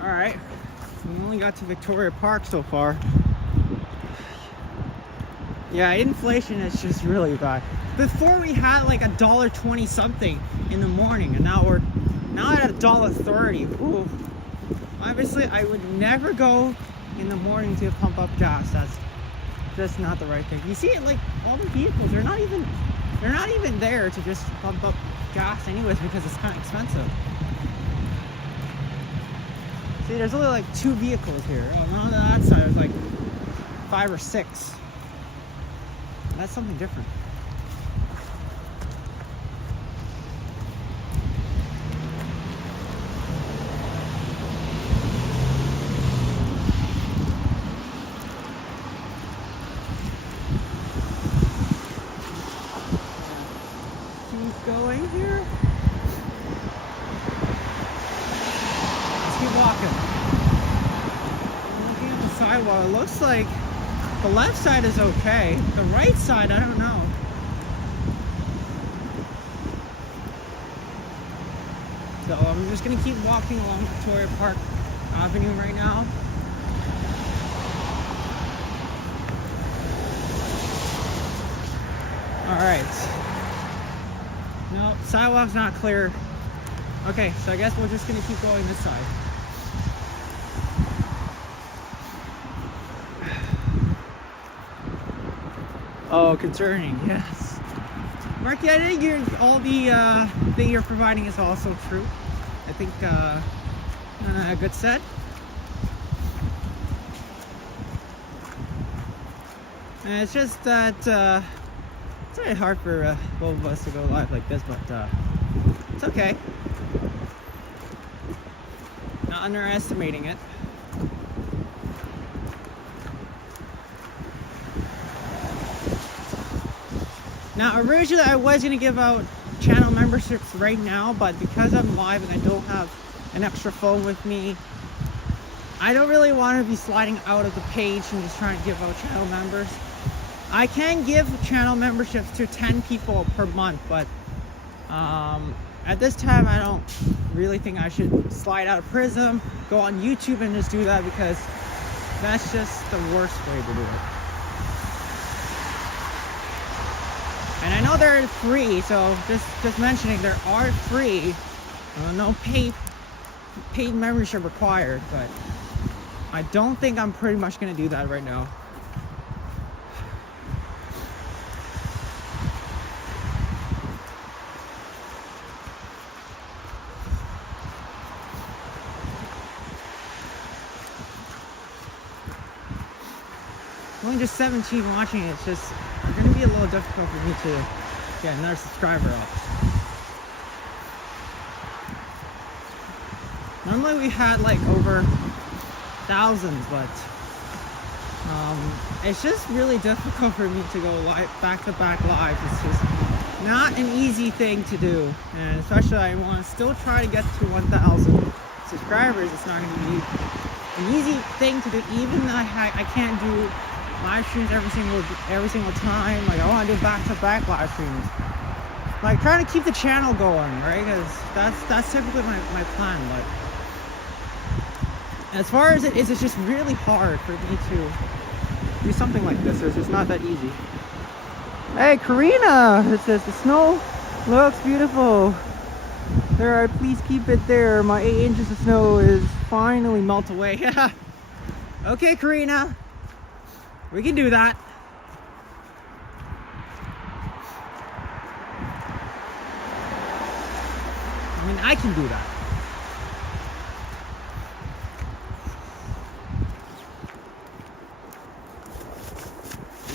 Alright, we only got to Victoria Park so far. Yeah, inflation is just really bad. Before we had like $1.20 something in the morning, and now we're at $1.30. Ooh. Obviously, I would never go in the morning to pump up gas. That's just not the right thing. You see it, like all the vehicles, they're not even there to just pump up gas anyways because it's kind of expensive. See, there's only like 2 vehicles here. On that side, there's like 5 or 6. That's something different. sidewalk. It looks like the left side is okay. The right side, I don't know. So I'm just gonna keep walking along Victoria Park Avenue right now. Alright. No, sidewalk's not clear. Okay, so I guess we're just gonna keep going this side. Oh, concerning, yes. Marky, I think all the thing you're providing is also true. I think, good set. And it's just that, it's very hard for both of us to go live like this, but it's okay. Not underestimating it. Now, originally I was going to give out channel memberships right now, but because I'm live and I don't have an extra phone with me, I don't really want to be sliding out of the page and just trying to give out channel members. I can give channel memberships to 10 people per month, but at this time I don't really think I should slide out of Prism, go on YouTube and just do that, because that's just the worst way to do it. And I know they're free, so just mentioning, there are free, no paid membership required, but I don't think I'm pretty much going to do that right now. Only just 17 watching, it's just going to be a little difficult for me to get another subscriber up. Normally we had like over thousands, but it's just really difficult for me to go live, back-to-back live. It's just not an easy thing to do, and especially I want to still try to get to 1,000 subscribers. It's not going to be an easy thing to do, even though I can't do live streams every single time. Like, I want to do back-to-back live streams, like trying to keep the channel going, right? Because that's typically my plan. But as far as it is, it's just really hard for me to do something like this. It's just not that easy. Hey, Karina, it says the snow looks beautiful. There, please keep it there. My 8 inches of snow is finally melt away. Okay, Karina. We can do that. I mean, I can do that.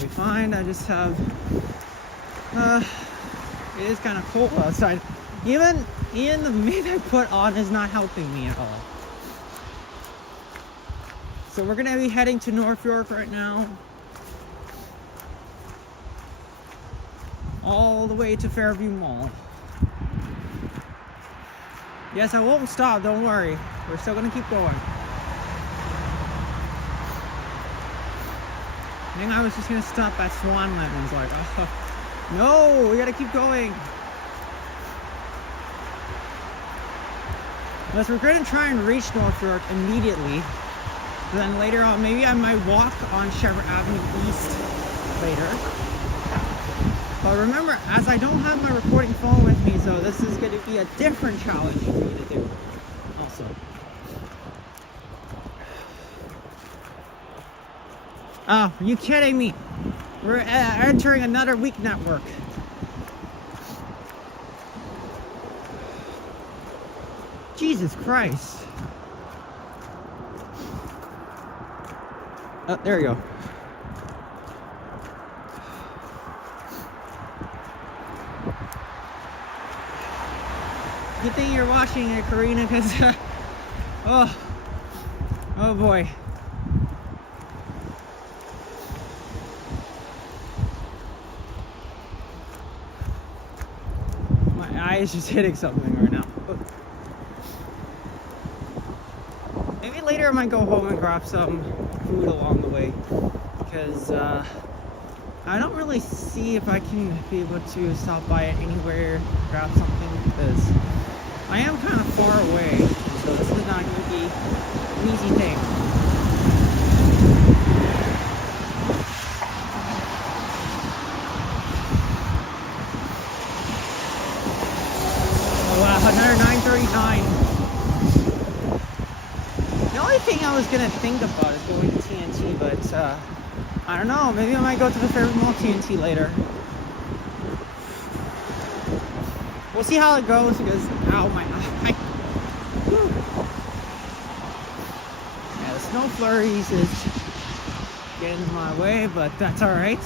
We find I just have, it is kind of cold outside. Even the mitt I put on is not helping me at all. So we're gonna be heading to North York right now, all the way to Fairview Mall. Yes, I won't stop, don't worry. We're still gonna keep going. I think I was just gonna stop at Swanland and was like, oh, no, we gotta keep going. Unless we're gonna try and reach North York immediately. Then later on, maybe I might walk on Scarborough Avenue East later. But remember, as I don't have my recording phone with me, so this is going to be a different challenge for me to do also. Oh, are you kidding me? We're entering another week network. Jesus Christ. Oh, there you go. Good thing you're watching it, Karina, because oh boy. My eye is just hitting something right now. Maybe later later I might go home and grab some food along the way, because I don't really see if I can be able to stop by anywhere, grab something, because I am kind of far away, so this is not going to be an easy thing. Oh wow, another 9:39. The only thing I was going to think about is going to TNT, but I don't know, maybe I might go to the Ferry Mall TNT later. We'll see how it goes, because, ow, my eye. Whew. Yeah, the snow flurries is getting in my way, but that's alright.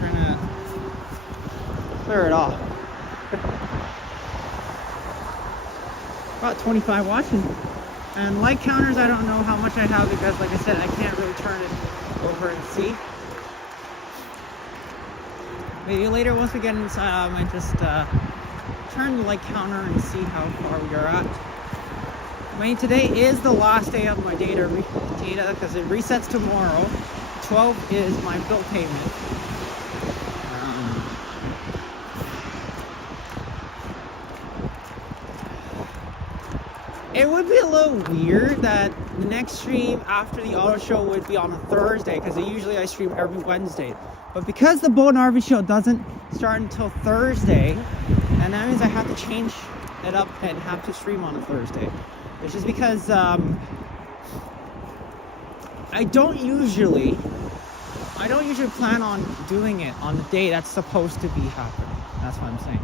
We're gonna clear it off. About 25 watching. And light counters, I don't know how much I have, because, like I said, I can't really turn it over and see. Maybe later, once we get inside, I might just turn the light counter and see how far we are at. I mean, today is the last day of my data because it resets tomorrow. 12 is my bill payment. It would be a little weird that the next stream after the auto show would be on a Thursday, because usually I stream every Wednesday. But because the Boat and RV show doesn't start until Thursday, and that means I have to change it up and have to stream on a Thursday. Which is because I don't usually plan on doing it on the day that's supposed to be happening. That's what I'm saying.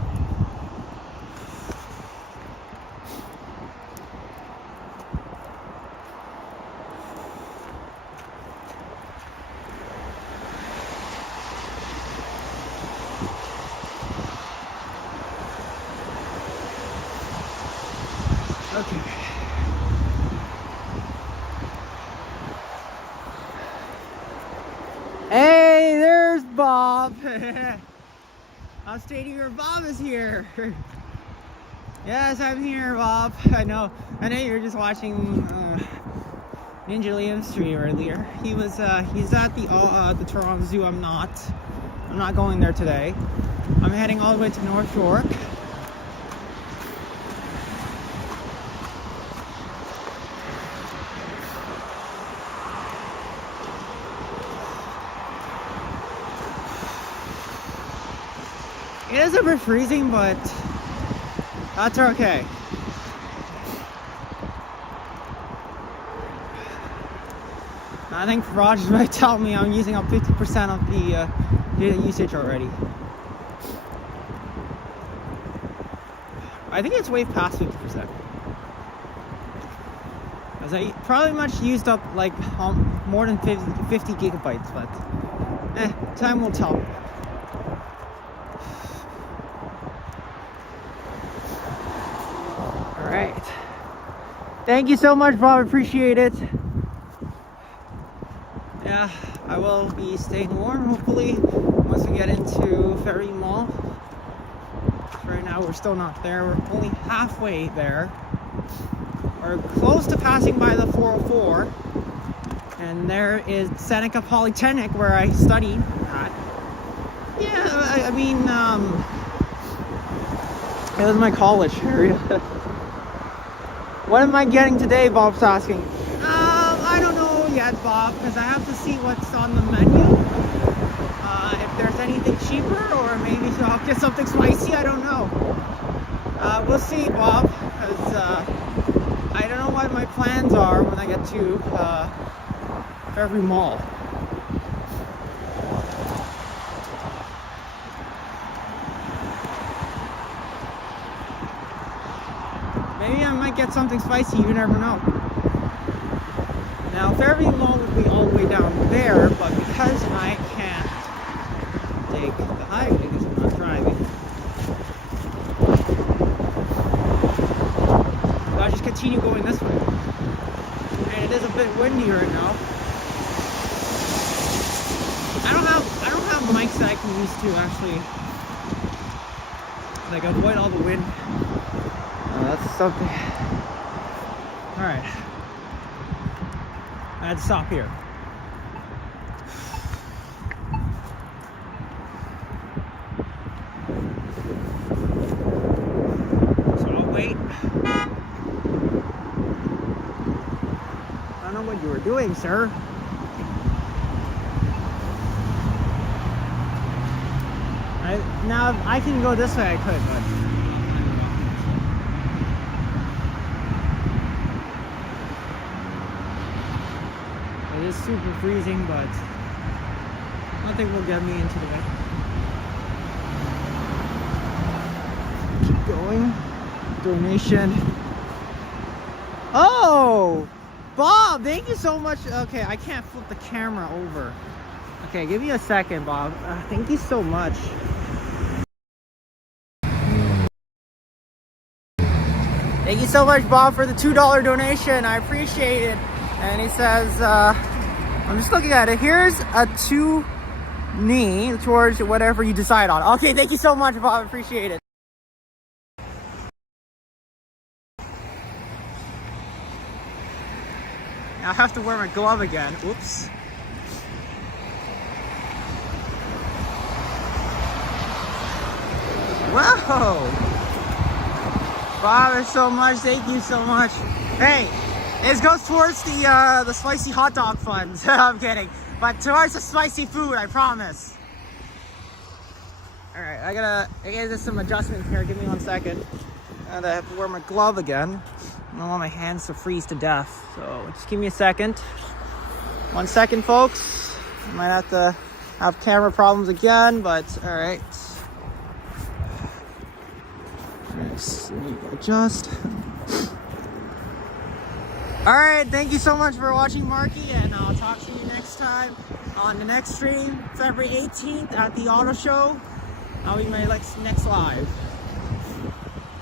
Okay. Hey, there's Bob. I'm stating here, Bob is here. Yes, I'm here, Bob. I know you were just watching Ninja Liam's stream earlier. He's at the Toronto Zoo. I'm not going there today. I'm heading all the way to North York. It is a bit freezing, but that's okay. I think Rogers might tell me I'm using up 50% of the data usage already. I think it's way past 50%. Because I probably much used up like more than 50 gigabytes, but time will tell. Alright. Thank you so much, Bob. Appreciate it. Yeah, I will be staying warm, hopefully, once we get into Ferry Mall. Right now, we're still not there. We're only halfway there. We're close to passing by the 404. And there is Seneca Polytechnic, where I studied at. Yeah, I mean, it was my college area. What am I getting today, Bob's asking? I don't know yet, Bob, because I have to see what's on the menu. If there's anything cheaper, or maybe I'll get something spicy, I don't know. We'll see, Bob, because I don't know what my plans are when I get to every mall. Maybe I might get something spicy, you never know. Now, Fairview Mall would be all the way down there, but because I can't take the highway because I'm not driving, I'll just continue going this way. And it is a bit windy right now. I don't have mics that I can use to actually like avoid all the wind. That's something. Alright. I had to stop here. So I'll wait. I don't know what you were doing, sir. Now if I can go this way, I could, but it is super freezing, but nothing will get me into the bed. Keep going. Donation. Oh, Bob, thank you so much. Okay, I can't flip the camera over. Okay, give me a second, Bob. Thank you so much. Thank you so much, Bob, for the $2 donation. I appreciate it. And he says, I'm just looking at it. Here's a 2 knee towards whatever you decide on. Okay, thank you so much, Bob. I appreciate it. I have to wear my glove again. Oops. Whoa! Bob, so much. Thank you so much. Hey, this goes towards the spicy hot dog funds. I'm kidding, but towards the spicy food, I promise. All right, I gotta do some adjustments here. Give me 1 second. And I have to wear my glove again. I don't want my hands to freeze to death. So just give me a second. 1 second, folks. I might have to have camera problems again, but all right. Let me adjust. All right, thank you so much for watching, Marky, and I'll talk to you next time on the next stream, February 18th at the auto show. I'll be my next live.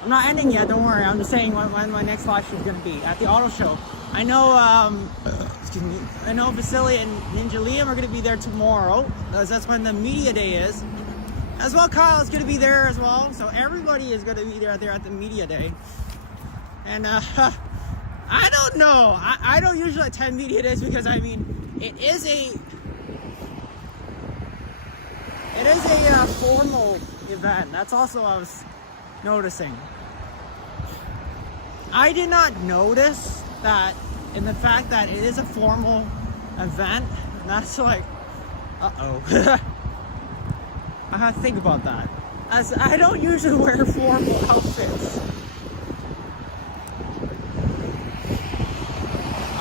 I'm not ending yet, don't worry. I'm just saying when my next live show is going to be at the auto show. I know, excuse me. I know Vasily and Ninja Liam are going to be there tomorrow, because that's when the media day is. As well, Kyle is going to be there as well. So everybody is going to be there at the media day. And I don't know. I don't usually attend media days because I mean it is a formal event. That's also what I was noticing. I did not notice that in the fact that it is a formal event. That's like, uh-oh. I have to think about that, as I don't usually wear formal outfits.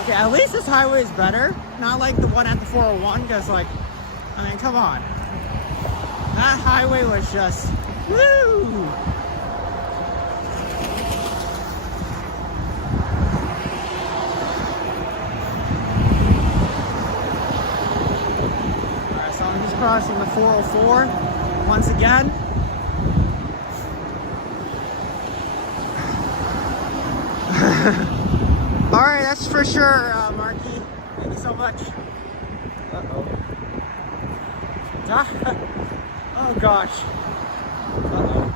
Okay, at least this highway is better, not like the one at the 401, because like, I mean, come on. That highway was just, woo! Alright, so I'm just crossing the 404. Once again, all right, that's for sure, Marky. Thank you so much. Uh-oh. Oh gosh. Uh-oh.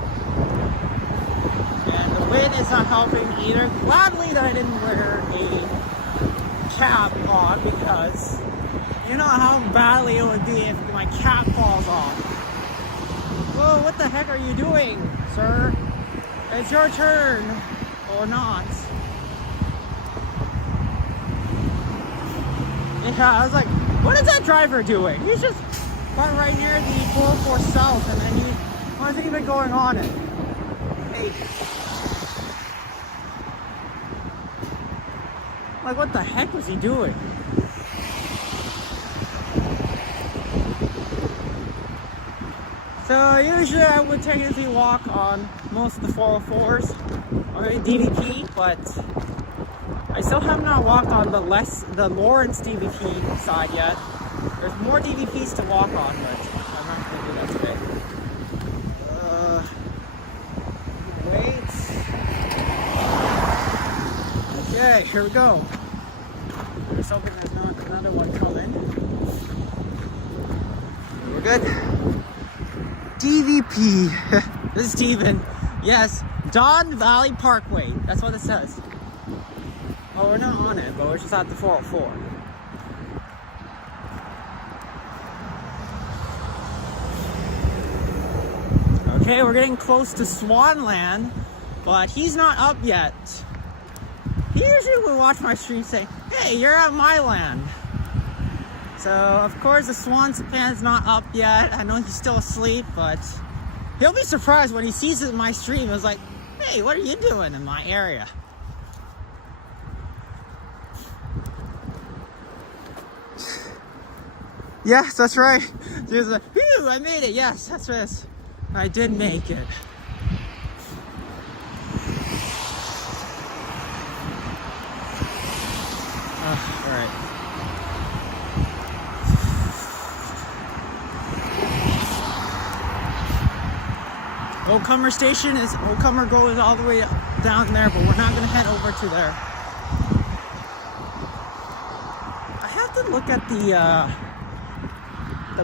And the wind is not helping either. Gladly that I didn't wear a cap on, because you know how badly it would be if my cap falls off. Whoa, what the heck are you doing, sir? It's your turn, or not. Yeah, I was like, what is that driver doing? He's just got right near the 404 South, and then what is even going on it? Hey. Like, what the heck was he doing? So usually I would technically walk on most of the 404s or DVP, but I still have not walked on the Lawrence DVP side yet. There's more DVPs to walk on, but I'm not going to do that today. Wait. Okay, here we go. Let's hope there's not another one coming. We're good. DVP. This is Steven. Yes, Don Valley Parkway. That's what it says. Oh, we're not on it, but we're just at the 404. Okay, we're getting close to Swanland, but he's not up yet. He usually will watch my stream say, hey, you're at my land. So, of course, the Swan's not up yet. I know he's still asleep, but he'll be surprised when he sees it in my stream. It's like, hey, what are you doing in my area? Yes, that's right. He was like, whew, I made it. Yes, that's right. I did make it. All right. Oldcomer Station is, Oldcomer goes all the way down there, but we're not going to head over to there. I have to look at the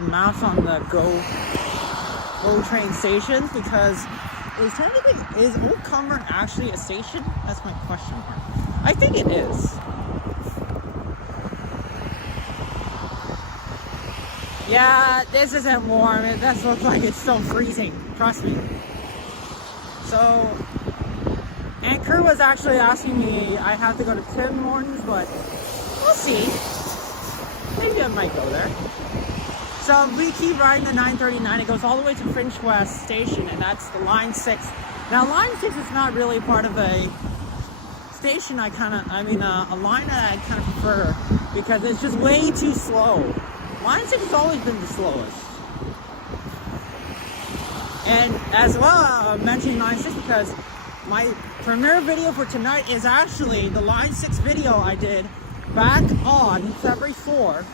maps on the GO train stations, because is Oldcomer actually a station? That's my question mark. I think it is. Yeah, this isn't warm. It does look like it's still freezing. Trust me. So, and Kurt was actually asking me, I have to go to Tim Hortons, but we'll see. Maybe I might go there. So we keep riding the 939. It goes all the way to Finch West Station, and that's the Line 6. Now, Line 6 is not really part of a station a line that I kind of prefer, because it's just way too slow. Line 6 has always been the slowest. And as well, I'm mentioning Line 6 because my premiere video for tonight is actually the Line 6 video I did back on February 4th.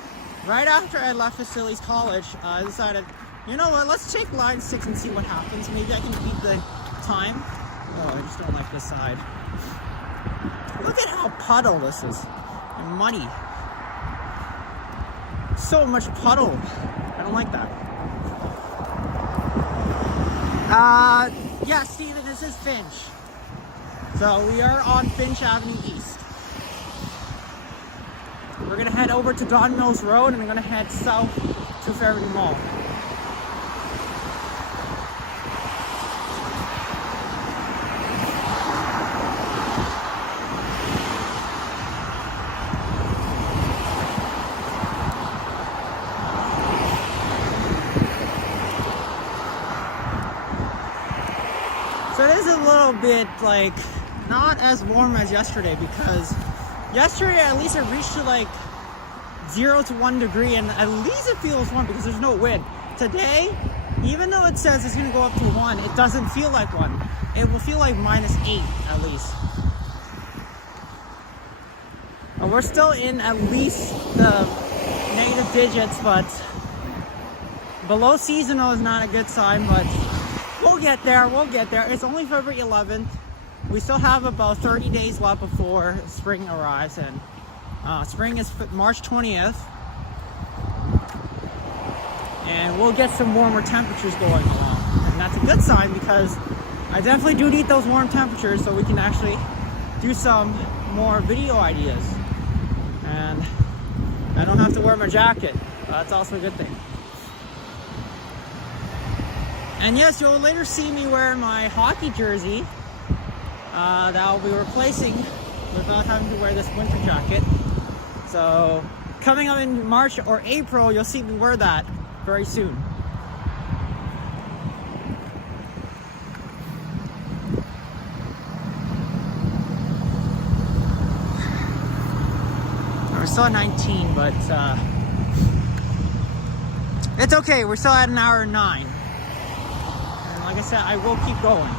Right after I left Facilities College, I decided, you know what, let's take Line 6 and see what happens. Maybe I can beat the time. Oh, I just don't like this side. Look at how puddle this is. And muddy. So much puddle. I don't like that. Yeah, Steven, this is Finch. So we are on Finch Avenue East. We're gonna head over to Don Mills Road, and I'm gonna head south to Fairview Mall. So it is a little bit like not as warm as yesterday, because yesterday at least it reached to like 0 to 1 degree, and at least it feels warm because there's no wind. Today, even though it says it's going to go up to 1, it doesn't feel like 1. It will feel like -8 at least. And we're still in at least the negative digits, but below seasonal is not a good sign, but we'll get there, we'll get there. It's only February 11th. We still have about 30 days left before spring arrives, and spring is March 20th. And we'll get some warmer temperatures going along. And that's a good sign, because I definitely do need those warm temperatures so we can actually do some more video ideas. And I don't have to wear my jacket. That's also a good thing. And yes, you'll later see me wearing my hockey jersey that I'll be replacing without having to wear this winter jacket. So coming up in March or April, you'll see me wear that very soon. We're still at 19, but it's okay. We're still at 1 hour and 9. And like I said, I will keep going.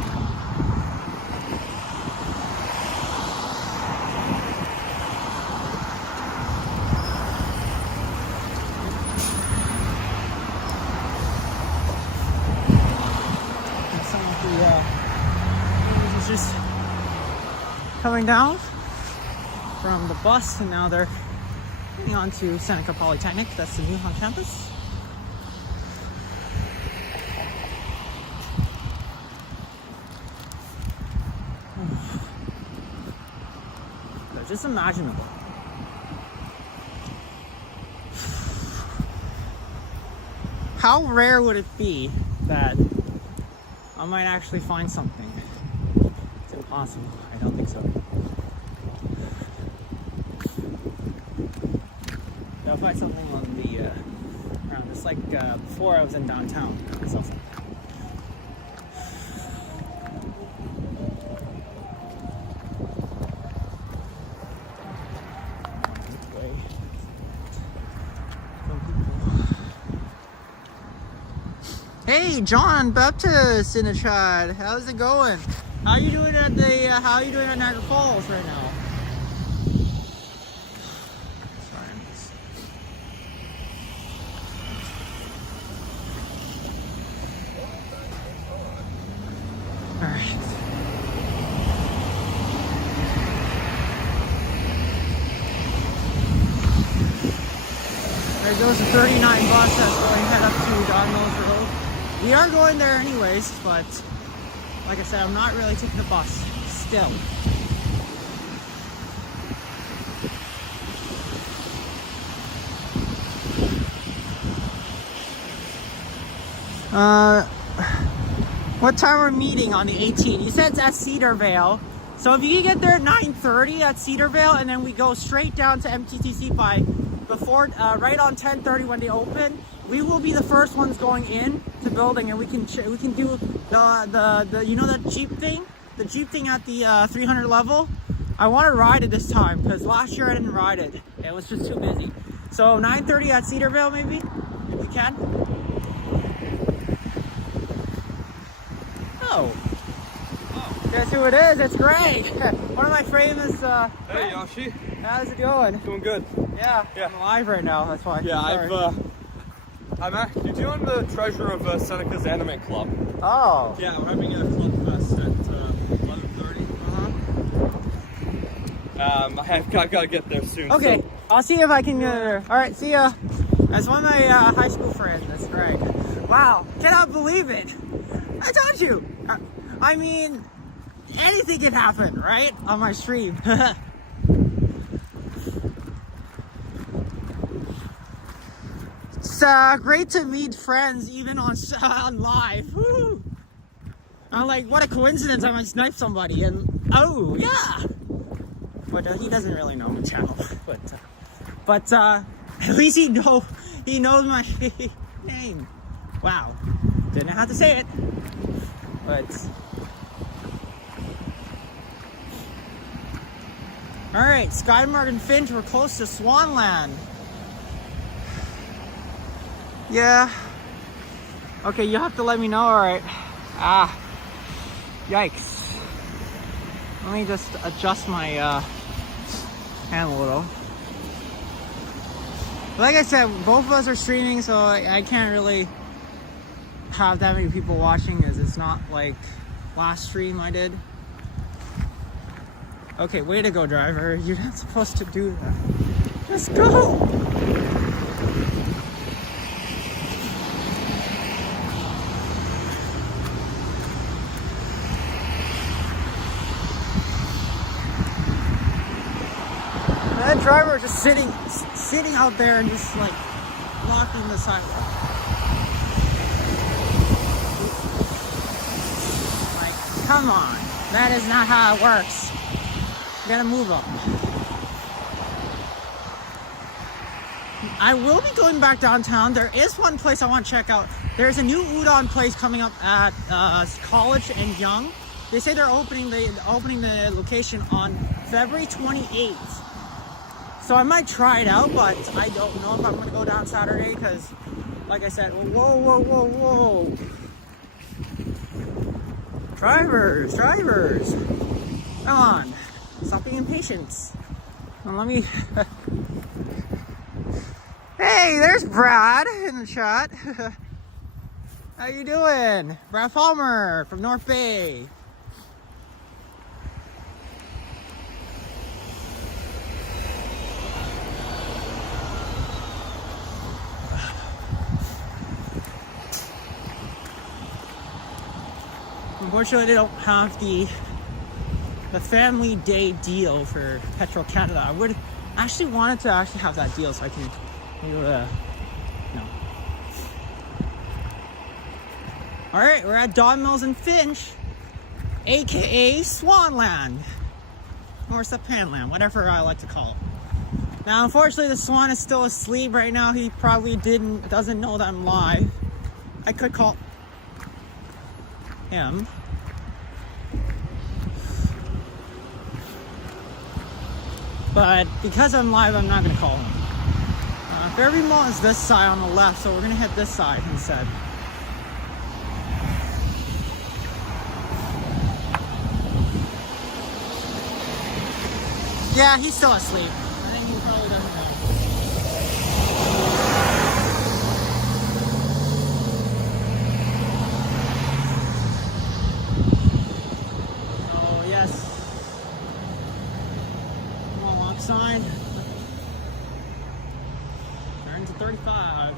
Just coming down from the bus, and now they're heading on to Seneca Polytechnic. That's the new on campus. They're just imaginable. How rare would it be that I might actually find something. It's impossible. I don't think so. I'll find something on the around. It's like before I was in downtown. So. Hey, John Baptist in the chat. How's it going? How are you doing at the? How are you doing at Niagara Falls right now? All right. There goes the 39 bus that's going head up to Don Mills Road. We are going there anyways, but like I said, I'm not really taking the bus still. What time we're meeting on the 18th? You said it's at Cedarvale. So if you can get there at 9:30 at Cedarvale, and then we go straight down to MTTC by before right on 10:30 when they open, we will be the first ones going in to building, and we can do the you know that Jeep thing, the Jeep thing at the 300 level. I want to ride it this time because last year I didn't ride it. It was just too busy. So 9:30 at Cedarvale maybe, if we can. Oh. Guess who it is? It's Greg. One of my famous. Hey Yoshi. How's it going? Doing good. Yeah. I'm live right now. That's why. Yeah, I'm actually doing the treasure of Seneca's Anime Club. Oh. Yeah, we're having a club fest at 11:30. I've got to get there soon. Okay, so. I'll see if I can get there. All right, see ya. That's one of my high school friends. That's Greg. Wow, cannot believe it. I told you. I mean, anything can happen, right? On my stream. It's great to meet friends even on live. Woo! I'm like, what a coincidence! I might snipe somebody, and oh yeah. But he doesn't really know my channel. But at least he knows my name. Wow, didn't have to say it. But all right, Skymark and Finch, we're close to Swanland. Yeah. Okay, you have to let me know. All right. Yikes. Let me just adjust my hand a little. Like I said, both of us are streaming, so I can't really have that many people watching, as it's not like last stream I did. Okay, way to go, driver. You're not supposed to do that. Just go! That driver just sitting out there and just like blocking the sidewalk. Like, come on, that is not how it works. You gotta move them. I will be going back downtown. There is one place I want to check out. There's a new udon place coming up at College and Yonge. They say they're opening the location on February 28th. So I might try it out, but I don't know if I'm going to go down Saturday because, like I said, whoa. Drivers. Come on. Stop being impatient. Well, let me... Hey, there's Brad in the chat. How you doing? Brad Palmer from North Bay. Unfortunately, they don't have the family day deal for Petro Canada. I would actually wanted to actually have that deal so I can, Alright, we're at Don Mills and Finch, aka Swanland. Or Sapanland, whatever I like to call it. Now, unfortunately, the swan is still asleep right now. He probably doesn't know that I'm live. I could call him. But because I'm live, I'm not gonna call him. Fairview Mall is this side on the left, so we're gonna hit this side instead. Yeah, he's still asleep. I think he probably doesn't know. Oh, yes. Come on, walk sign. Turn to 35.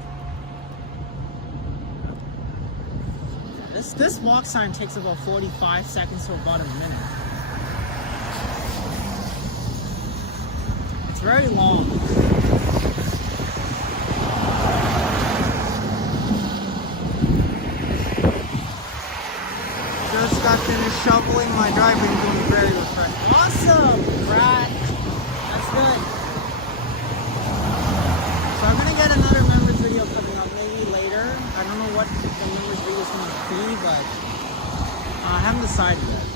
This walk sign takes about 45 seconds to about a minute. It's very long. Just got finished shoveling my driveway and doing very refreshing. Awesome, Brad. That's good. So I'm gonna get another members video coming up maybe later. I don't know what the members video is gonna be, but I haven't decided yet.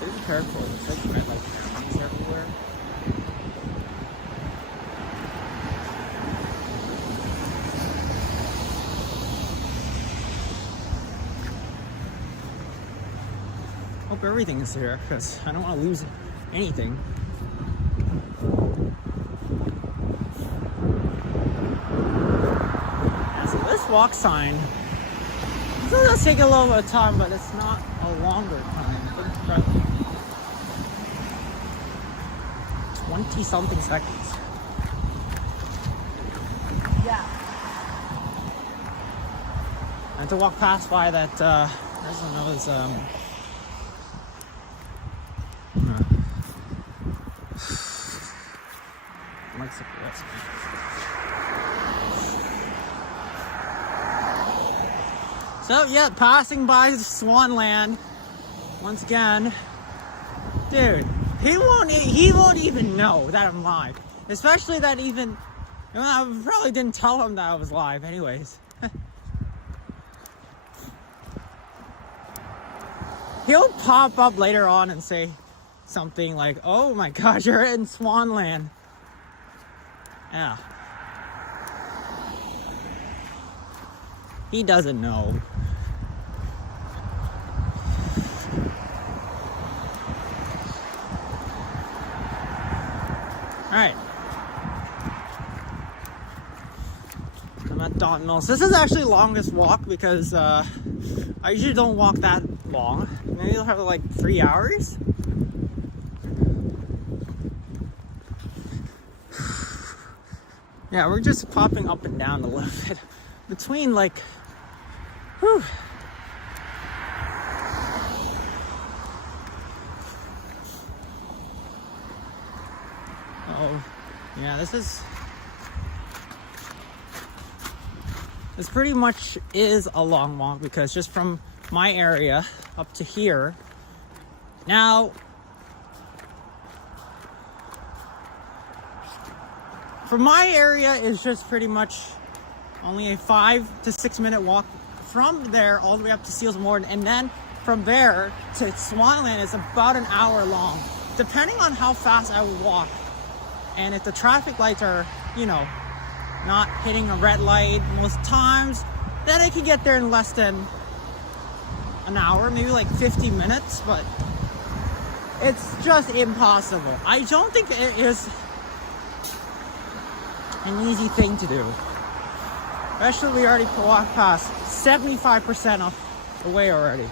Be careful. It's like you might like cameras everywhere. Hope everything is here because I don't want to lose anything. Yeah, so this walk sign, this does take a little bit of time, but it's not a longer time. I think it's about 20-something seconds. Yeah. I had to walk past by that, there's one of those, like cigarettes. So, yeah, passing by Swanland once again. Dude. He won't even know that I'm live. Especially that even... I probably didn't tell him that I was live anyways. He'll pop up later on and say something like, oh my gosh, you're in Swanland. Yeah. He doesn't know. Alright. I'm at Don Mills. This is actually the longest walk because I usually don't walk that long. Maybe I'll have like 3 hours. Yeah, we're just popping up and down a little bit. Between like, whew. Oh, yeah, this pretty much is a long walk because just from my area up to here. Now, from my area is just pretty much only a 5 to 6 minute walk from there all the way up to Seals Morton, and then from there to Swanland is about an hour long, depending on how fast I would walk. And if the traffic lights are, you know, not hitting a red light most times, then I can get there in less than an hour, maybe like 50 minutes, but it's just impossible. I don't think it is an easy thing to do. Especially we already walked past 75% of the way already.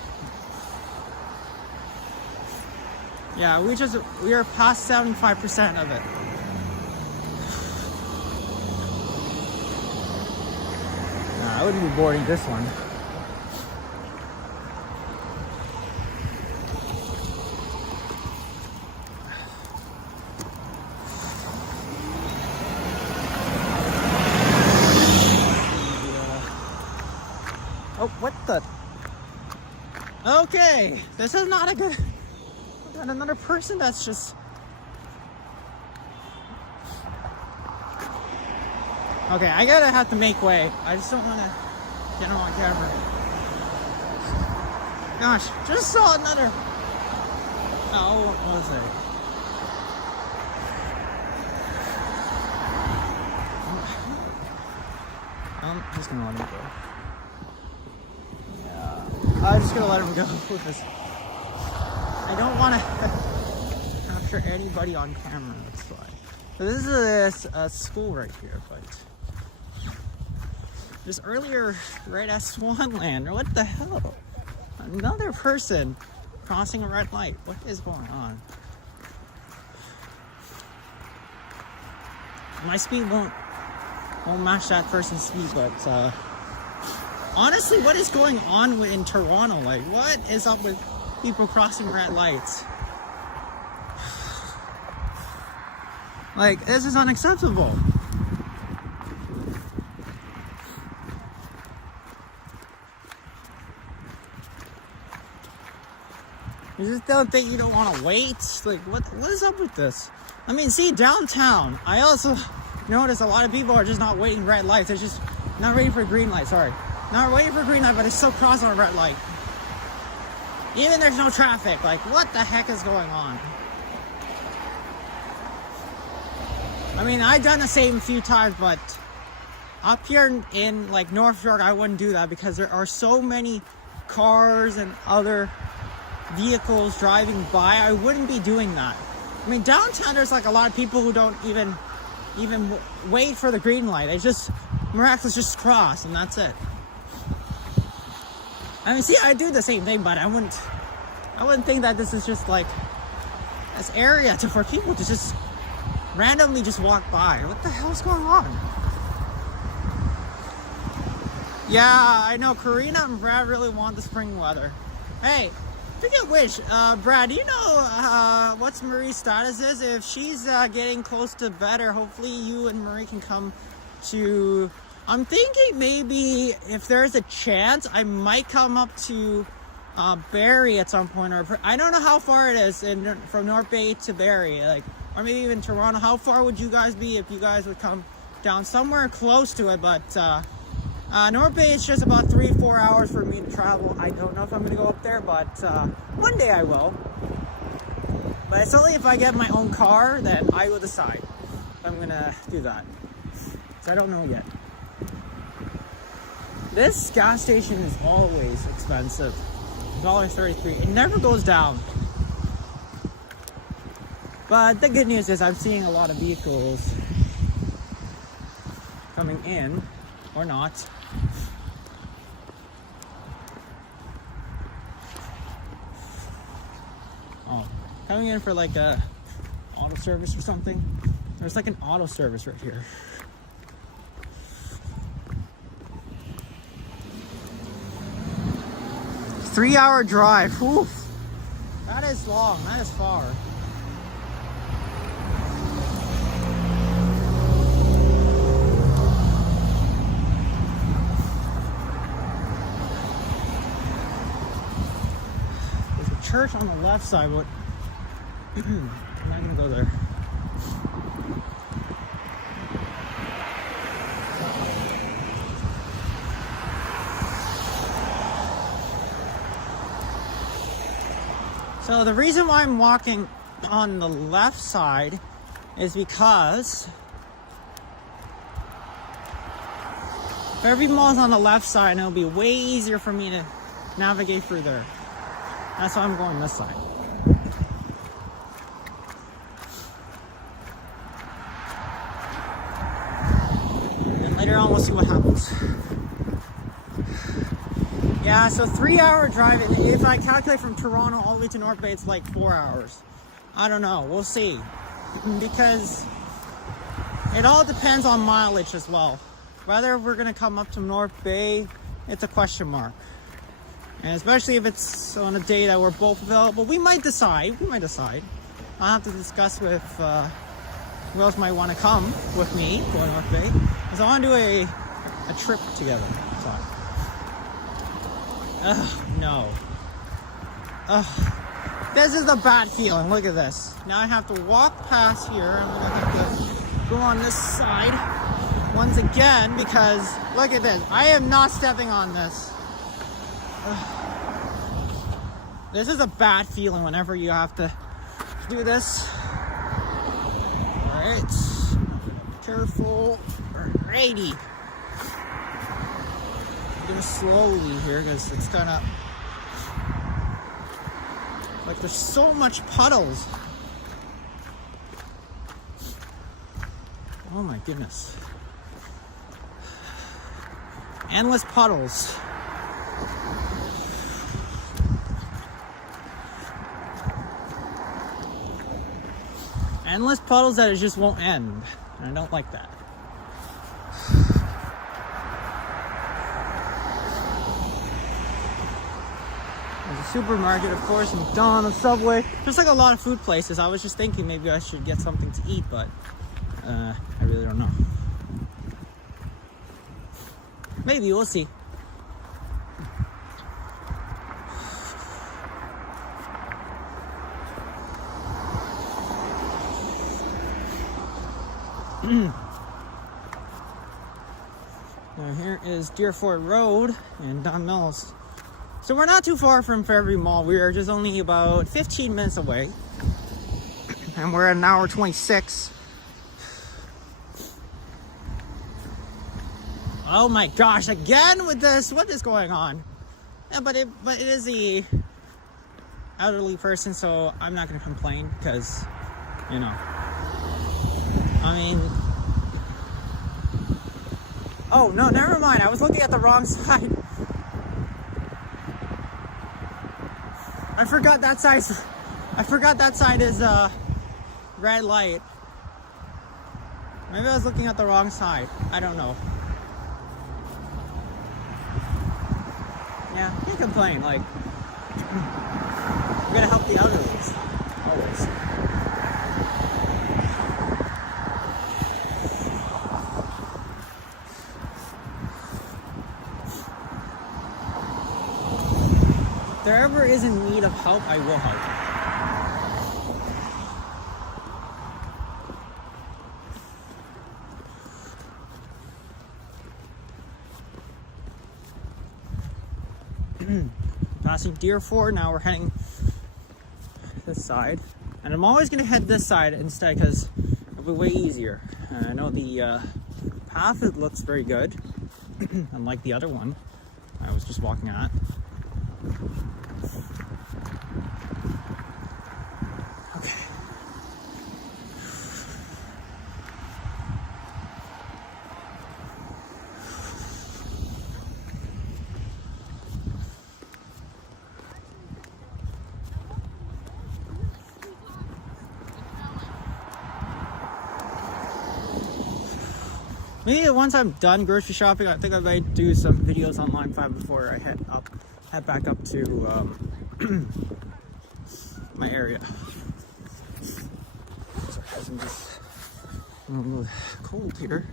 Yeah, we are past 75% of it. I wouldn't be boarding this one. Oh, what the? Okay, this is not a good. Got another person that's just. Okay, I gotta have to make way. I just don't want to get on camera. Gosh, just saw another. Oh, what was it? I'm just gonna let him go. Yeah, I'm just gonna let him go with this. I don't want to capture anybody on camera. That's why. So this is a school right here, but just earlier, right at Swanland, or what the hell? Another person crossing a red light. What is going on? My speed won't match that person's speed, but honestly, what is going on in Toronto? Like, what is up with people crossing red lights? Like, this is unacceptable. You just don't think you don't want to wait? Like, what is up with this? I mean, see, downtown, I also notice a lot of people are just not waiting red lights. They're just not waiting for green light, sorry. Not waiting for green light, but it's still crossing a red light. Even there's no traffic. Like, what the heck is going on? I mean, I've done the same a few times, but up here in like North York, I wouldn't do that because there are so many cars and other vehicles driving by. I wouldn't be doing that. I mean, downtown there's like a lot of people who don't even wait for the green light. They just miraculously just cross and that's it. I mean, see, I do the same thing, but I wouldn't think that this is just like this area for people to just randomly just walk by. What the hell's going on? Yeah, I know Karina and Brad really want the spring weather. Hey, speaking of which, Brad, do you know what's Marie's status is? If she's getting close to better, hopefully you and Marie can come to... I'm thinking maybe if there's a chance, I might come up to Barrie at some point. Or I don't know how far it is from North Bay to Barrie, like, or maybe even Toronto. How far would you guys be if you guys would come down somewhere close to it? But North Bay is just about 3-4 hours for me to travel. I don't know if I'm going to go up there, but one day I will. But it's only if I get my own car that I will decide if I'm going to do that. So I don't know yet. This gas station is always expensive. $1.33. It never goes down. But the good news is I'm seeing a lot of vehicles coming in, or not. Oh, coming in for like a auto service or something. There's like an auto service right here. Three-hour drive. Oof. That is long. That is far. There's a church on the left side, but I'm not gonna go there. So the reason why I'm walking on the left side is because every mall is on the left side and it'll be way easier for me to navigate through there. That's why I'm going this side. And later on we'll see what happens. Yeah, so 3-hour drive, and if I calculate from Toronto all the way to North Bay, it's like 4 hours. I don't know, we'll see. Because it all depends on mileage as well. Whether we're gonna come up to North Bay, it's a question mark. And especially if it's on a day that we're both available, we might decide. I'll have to discuss with who else might want to come with me going North Bay. Because I want to do a trip together. So. Ugh, no. Ugh. This is a bad feeling. Look at this. Now I have to walk past here. I'm gonna have to go on this side once again because look at this. I am not stepping on this. Ugh. This is a bad feeling whenever you have to do this. Alright. Careful. Alrighty. I'm gonna slowly here because it's kind of like there's so much puddles. Oh my goodness. Endless puddles. Endless puddles that it just won't end. And I don't like that. There's a supermarket, of course, McDonald's, Subway. There's like a lot of food places. I was just thinking maybe I should get something to eat, but I really don't know. Maybe, we'll see. Now here is Deerford Road in Don Mills. So we're not too far from Fairview Mall. We are just only about 15 minutes away. And we're at an hour 26. Oh my gosh, again with this. What is going on? Yeah, but it is the elderly person, so I'm not gonna complain because, you know. I mean, oh no, never mind. I was looking at the wrong side. I forgot that side is red light. Maybe I was looking at the wrong side. I don't know. Yeah, can't complain. Like, we're gonna help the elderly always. If there ever is in need of help, I will help. Passing Deerford, now we're heading this side. And I'm always going to head this side instead because it'll be way easier. I know the path, it looks very good, unlike the other one I was just walking at. Okay. Maybe once I'm done grocery shopping, I think I might do some videos on Line 5 before I head back up to my area. Sorry, I'm just a little cold here.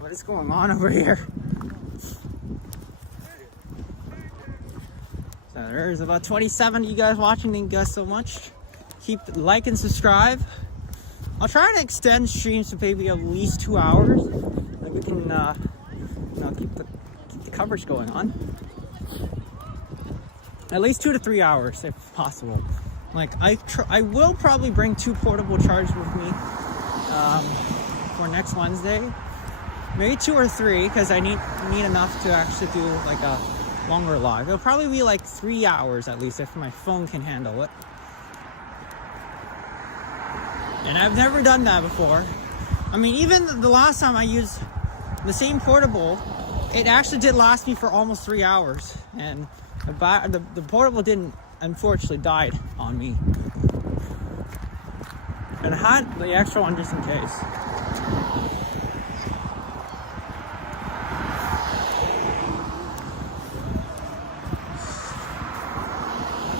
What is going on over here? So there's about 27 of you guys watching. Thank you guys so much. Keep like and subscribe. I'll try to extend streams to maybe at least 2 hours. Like we can, keep the coverage going on. At least 2 to 3 hours, if possible. Like I will probably bring 2 portable chargers with me for next Wednesday. Maybe 2 or 3, because I need enough to actually do like a longer live. It'll probably be like 3 hours at least if my phone can handle it. And I've never done that before. I mean, even the last time I used the same portable, it actually did last me for almost 3 hours. And the portable didn't, unfortunately, died on me. And I had the extra one just in case.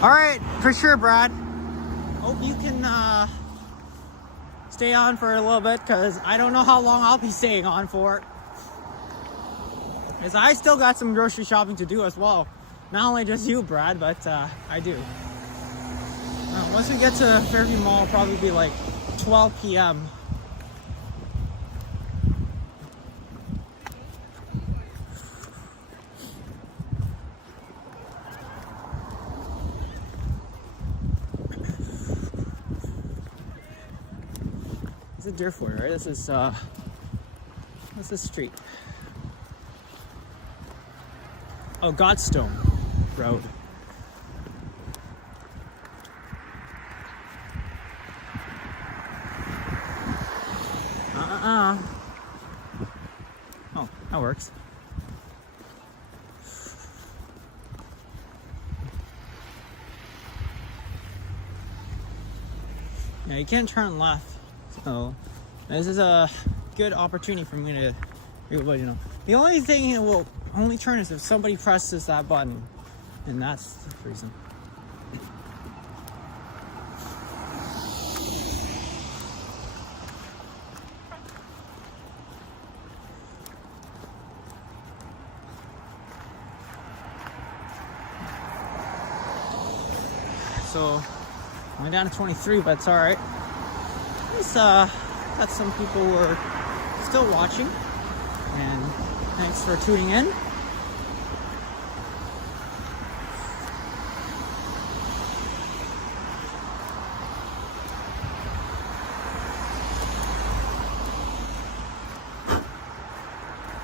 Alright, for sure, Brad. Hope you can stay on for a little bit, because I don't know how long I'll be staying on for. Because I still got some grocery shopping to do as well. Not only just you, Brad, but I do. Once we get to Fairview Mall, it'll probably be like 12 p.m. This is Deerfoot, right? This is street. Oh, Godstone Road. Oh, that works. Yeah, you can't turn left. So this is a good opportunity for me to everybody know. The only thing it will only turn is if somebody presses that button, and that's the reason. So I went down to 23, but it's all right. At least got some people who are still watching, and thanks for tuning in.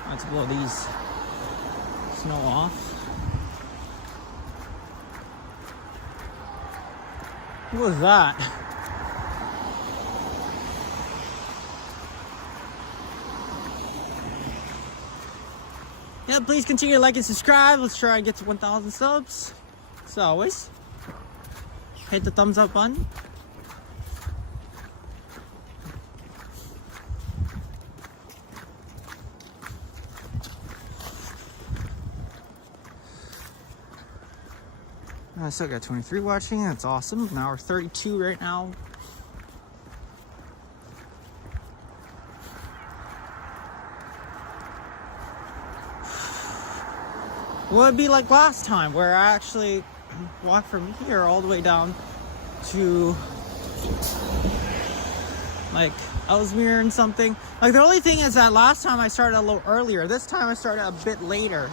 Let's blow these snow off. What was that? Yeah, please continue to like and subscribe. Let's try and get to 1,000 subs. As always, hit the thumbs up button. I still got 23 watching. That's awesome. Now we're 32 right now. What would it be like last time, where I actually walked from here all the way down to like Ellesmere and something. Like the only thing is that last time I started a little earlier. This time I started a bit later.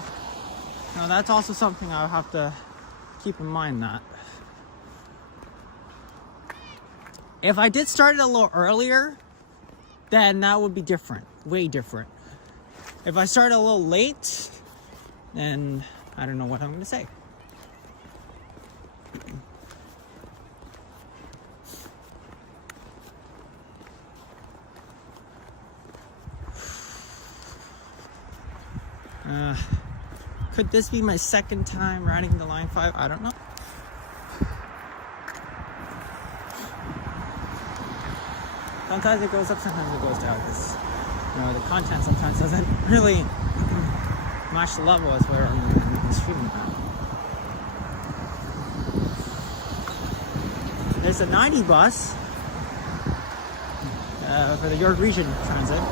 Now that's also something I'll have to keep in mind. That if I did start it a little earlier, then that would be different, way different. If I started a little late, then I don't know what I'm going to say. Could this be my second time riding the Line 5? I don't know. Sometimes it goes up, sometimes it goes down. Because, you know, the content sometimes doesn't really match the level as where I'm streaming now. There's a 90 bus for the York Region Transit.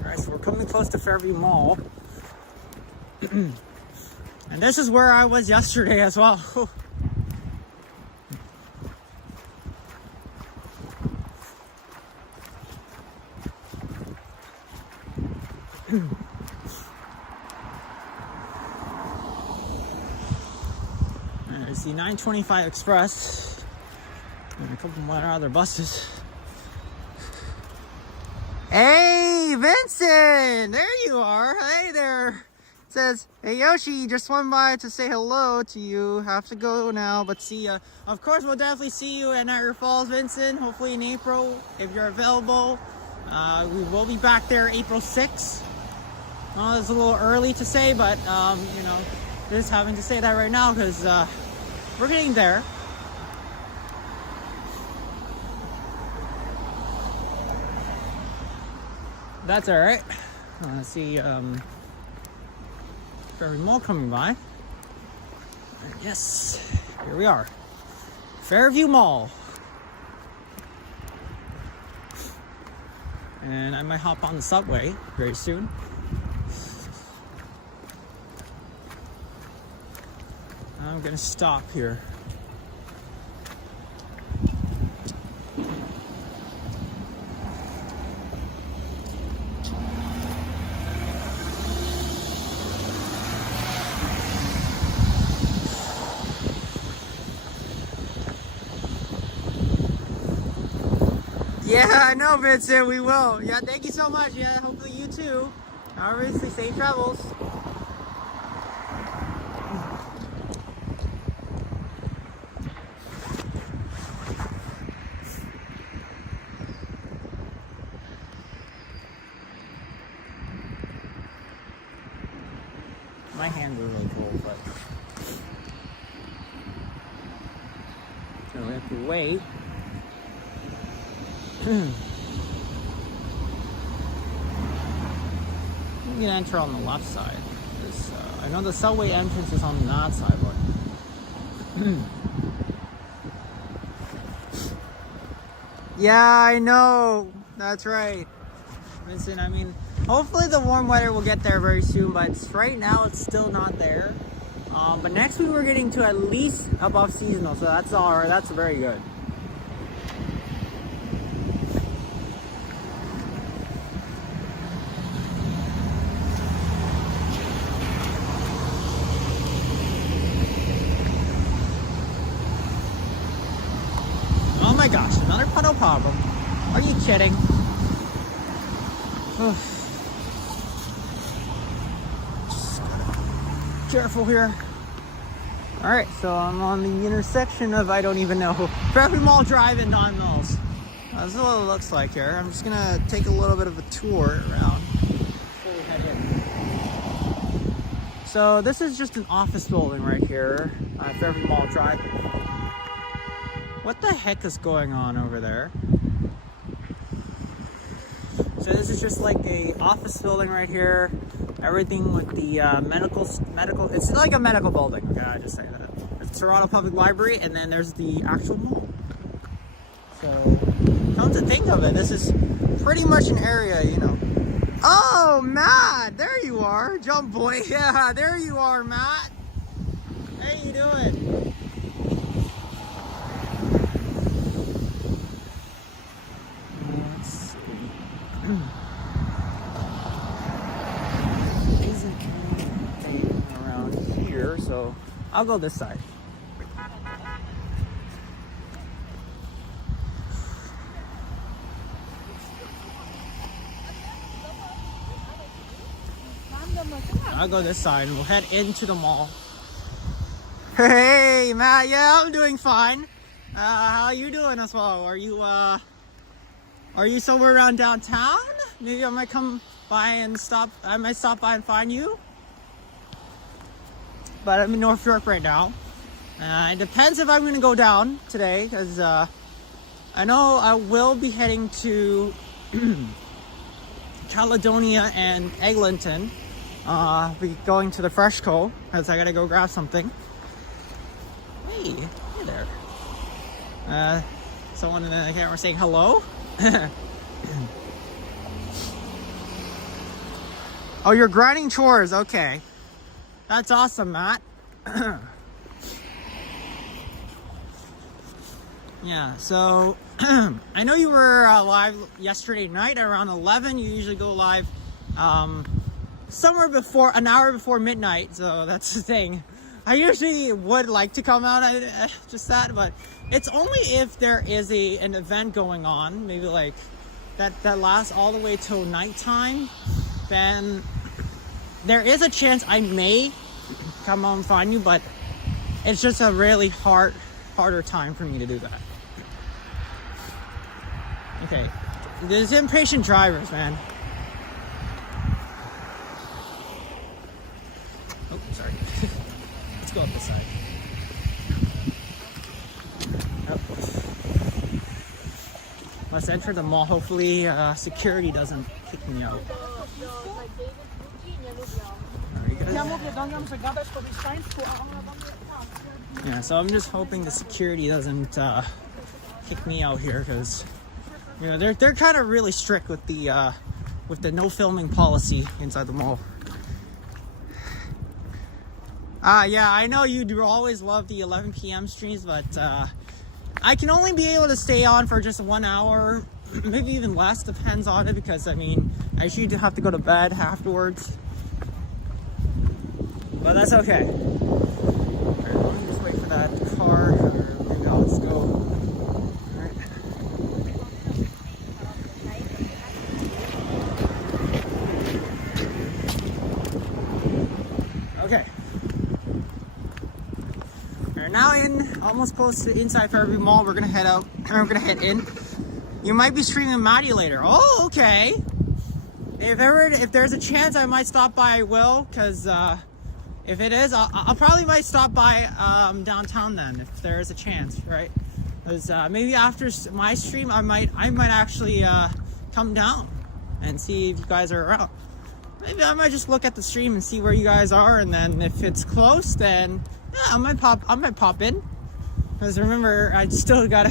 Alright, so we're coming close to Fairview Mall. And this is where I was yesterday as well. There's the 925 Express and a couple more other buses. Hey, Vincent! There you are. Hey there. It says, hey Yoshi, just swung by to say hello to you. Have to go now, but see ya. Of course, we'll definitely see you at Niagara Falls, Vincent. Hopefully in April, if you're available. We will be back there April 6th. Well, it's a little early to say, but you know, just having to say that right now because we're getting there. That's all right. I see Ferry Mall coming by. Yes, here we are. Fairview Mall. And I might hop on the subway very soon. I'm gonna stop here. Yeah, I know, Vincent, we will. Yeah, thank you so much. Yeah, hopefully you too. Obviously, safe travels. My hands are really cold, but so we have to wait. You can enter on the left side. I know the subway entrance is on that side, but yeah, I know. That's right, Vincent. I mean, hopefully the warm weather will get there very soon, but right now it's still not there. But next week we're getting to at least above seasonal, so that's all right. That's very good. Oh my gosh, another puddle problem. Are you kidding? Careful here. Alright, so I'm on the intersection of, I don't even know, Fairview Mall Drive and Don Mills. This is what it looks like here. I'm just gonna take a little bit of a tour around before we head in. So this is just an office building right here, Fairview Mall Drive. What the heck is going on over there? So this is just like a office building right here. Everything with the medical, it's like a medical building. Yeah, I just say that. It's Toronto Public Library, and then there's the actual mall. So, come to think of it, this is pretty much an area, you know. Oh, Matt, there you are, jump boy. Yeah, there you are, Matt. How you doing? So I'll go this side. I'll go this side and we'll head into the mall. Hey Matt, yeah, I'm doing fine. How are you doing as well? Are you somewhere around downtown? Maybe I might come by and I might stop by and find you. But I'm in North York right now. It depends if I'm going to go down today, because I know I will be heading to Caledonia and Eglinton. I'll be going to the Fresh Co, because I got to go grab something. Hey there. Someone in the camera saying hello. Oh, you're grinding chores. Okay. That's awesome, Matt. Yeah, so I know you were live yesterday night around 11. You usually go live somewhere before, an hour before midnight. So that's the thing. I usually would like to come out at just that, but it's only if there is an event going on, maybe like that lasts all the way till nighttime, then there is a chance I may come out and find you, but it's just a really harder time for me to do that. Okay, there's impatient drivers, man. Oh, sorry. Let's go up this side. Oh. Let's enter the mall. Hopefully, security doesn't kick me out. Yeah, so I'm just hoping the security doesn't kick me out here, because you know they're kind of really strict with the no filming policy inside the mall. Yeah, I know you do always love the 11 p.m. streams, but I can only be able to stay on for just 1 hour, maybe even less, depends on it, because I mean I usually have to go to bed afterwards. But that's okay. Alright, let me just wait for that car, or maybe I'll just go. Alright. Okay. We're now almost close to inside Fairview Mall. We're gonna head out, and we're gonna head in. You might be streaming Maddie later. Oh, okay. If there's a chance I might stop by, I will, because if it is, I'll probably might stop by downtown then, if there is a chance, right? Because maybe after my stream, I might actually come down and see if you guys are around. Maybe I might just look at the stream and see where you guys are, and then if it's close, then yeah, I might pop in. Because remember, I still gotta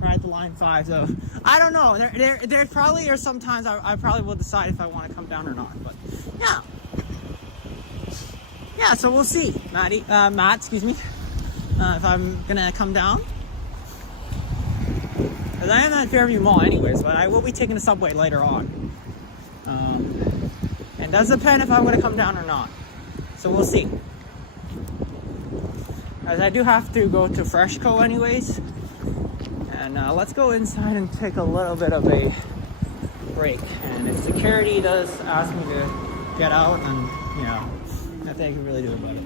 ride the line 5, so I don't know. There probably are some times I probably will decide if I want to come down or not. But yeah. Yeah, so we'll see, Matt, excuse me, if I'm gonna come down. Because I am at Fairview Mall anyways, but I will be taking the subway later on. And does depend if I'm gonna come down or not. So we'll see. As I do have to go to Freshco anyways. And let's go inside and take a little bit of a break. And if security does ask me to get out, then, you know, nothing I can really do about it.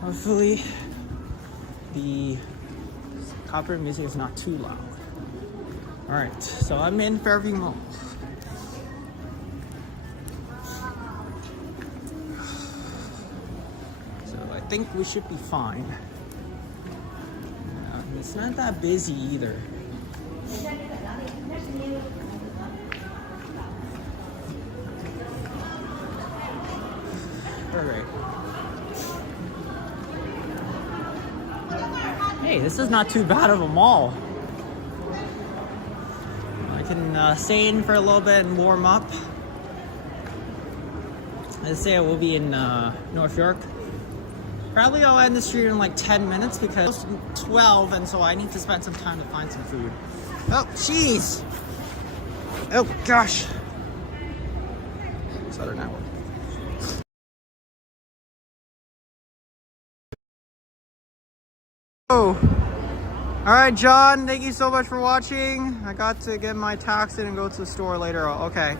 Hopefully the copyright music is not too loud. Alright, so I'm in Fairview Mall. So I think we should be fine. It's not that busy either. Alright. Hey, this is not too bad of a mall. I can stay in for a little bit and warm up. Let's say I will be in North York. Probably I'll end the stream in like 10 minutes because it's 12, and so I need to spend some time to find some food. Oh, jeez! Oh, gosh! Southern Network. Oh! Alright, John, thank you so much for watching. I got to get my taxi and go to the store later. Okay.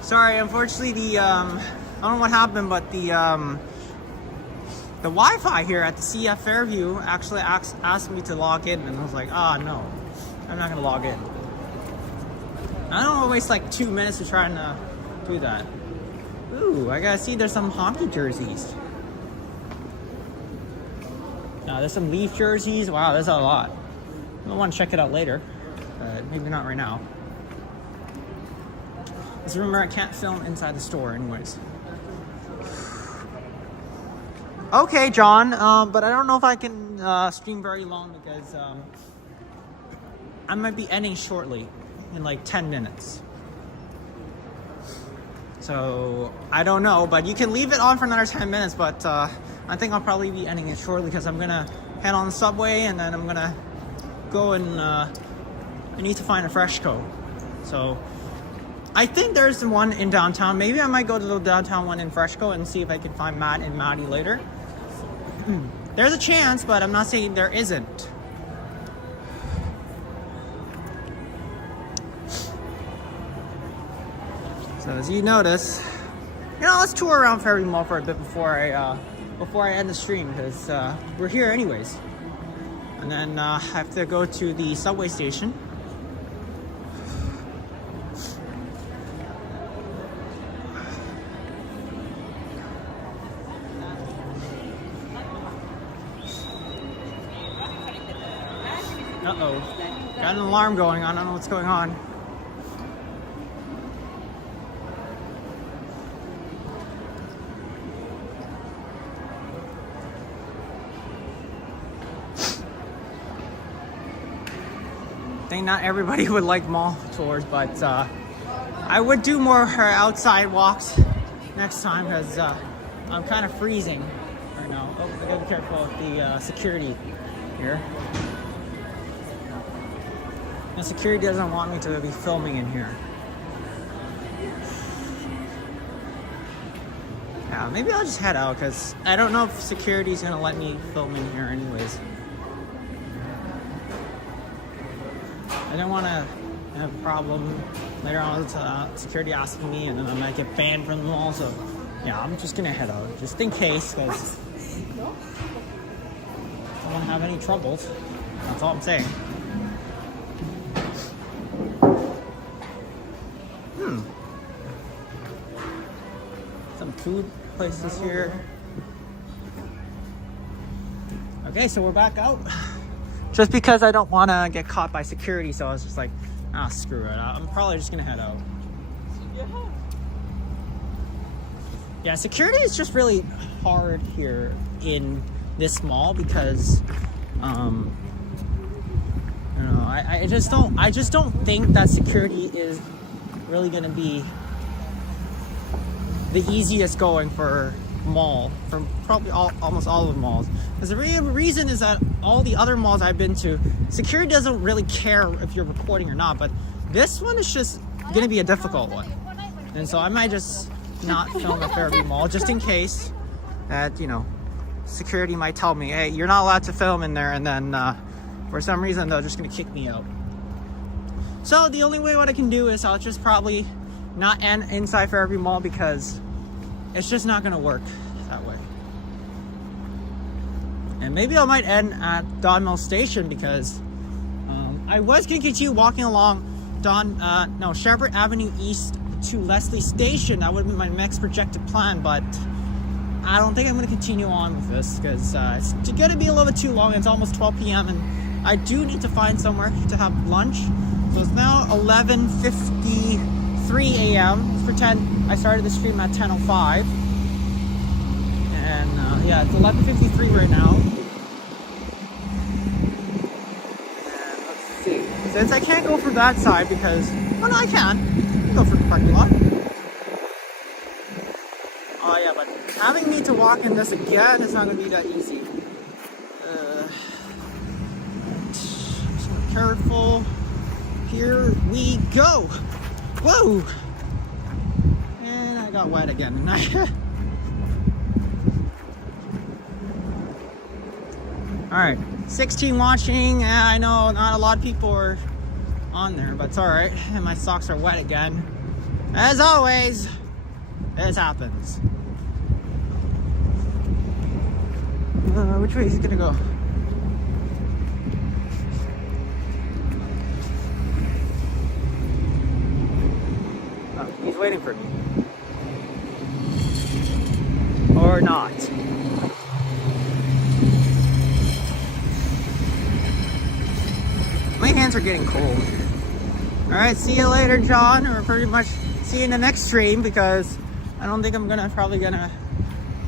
Sorry, unfortunately I don't know what happened, but the Wi-Fi here at the CF Fairview actually asked me to log in, and I was like, no, I'm not gonna log in. I don't want to waste like 2 minutes to trying to do that. Ooh, I gotta see there's some hockey jerseys. There's some Leaf jerseys. Wow, there's a lot. I want to check it out later, but maybe not right now. Just remember, I can't film inside the store anyways. Okay, John, but I don't know if I can stream very long because I might be ending shortly in like 10 minutes. So I don't know, but you can leave it on for another 10 minutes, but I think I'll probably be ending it shortly because I'm gonna head on the subway and then I'm gonna go and I need to find a Freshco. So I think there's one in downtown. Maybe I might go to the downtown one in Fresco and see if I can find Matt and Maddie later. There's a chance, but I'm not saying there isn't. So as you notice, let's tour around Fairview Mall for a bit before I end the stream, because we're here anyways. And then I have to go to the subway station. Uh-oh. Got an alarm going on. I don't know what's going on. I think not everybody would like mall tours, but I would do more outside walks next time, because I'm kind of freezing right now. Oh, I gotta be careful of the security here. The security doesn't want me to be filming in here. Yeah, maybe I'll just head out, because I don't know if security's gonna let me film in here anyways. I don't want to have a problem later on with security asking me, and then I might get banned from the mall. So yeah, I'm just gonna head out just in case, because I don't want to have any troubles. That's all I'm saying. Some food places here. Okay, so we're back out. Just because I don't want to get caught by security, so I was just like, screw it. I'm probably just gonna head out. Yeah, security is just really hard here in this mall, because I just don't think that security is really gonna be the easiest going for mall, for probably almost all of the malls. Because the reason is that all the other malls I've been to, security doesn't really care if you're recording or not, but this one is just gonna be a difficult one. And so I might just not film at Fairview Mall, just in case that, security might tell me, hey, you're not allowed to film in there, and then for some reason they're just gonna kick me out. So the only way what I can do is I'll just probably not end inside Fairview Mall, because it's just not gonna work that way. And maybe I might end at Don Mill Station, because I was gonna continue walking along Scarborough Avenue East to Leslie Station. That would be my next projected plan, but I don't think I'm gonna continue on with this, because it's gonna be a little bit too long. It's almost 12 p.m. and I do need to find somewhere to have lunch. So it's now 11:53 a.m. Let's pretend I started the stream at 10:05. And yeah, it's 11:53 right now. And let's see. Since I can't go from that side because, well, no, I can go for the parking lot. Oh yeah, but having me to walk in this again is not going to be that easy. Just be careful. Here we go. Whoa! And I got wet again. Alright, 16 watching. I know not a lot of people are on there, but it's alright. And my socks are wet again. As always, this happens. Which way is he gonna go? Oh, he's waiting for me. Or not. My hands are getting cold. Alright, see you later, John. Or pretty much see you in the next stream, because I don't think I'm probably gonna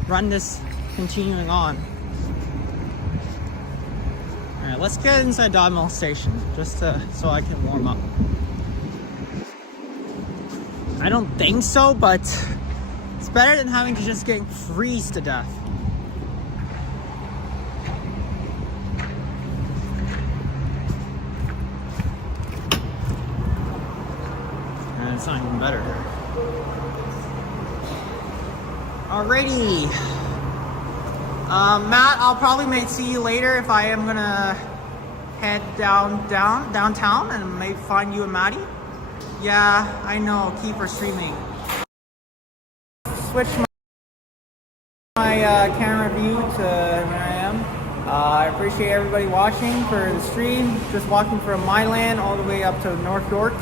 run this continuing on. Alright, let's get inside Don Mill Station, just so I can warm up. I don't think so, but it's better than having to just get freeze to death. and it's not even better here. Alrighty. Matt, I'll probably may see you later if I am gonna head downtown and maybe find you and Maddie. Yeah, I know, keep her streaming. Switch my camera view to where I am. I appreciate everybody watching for the stream. Just walking from my land all the way up to North York.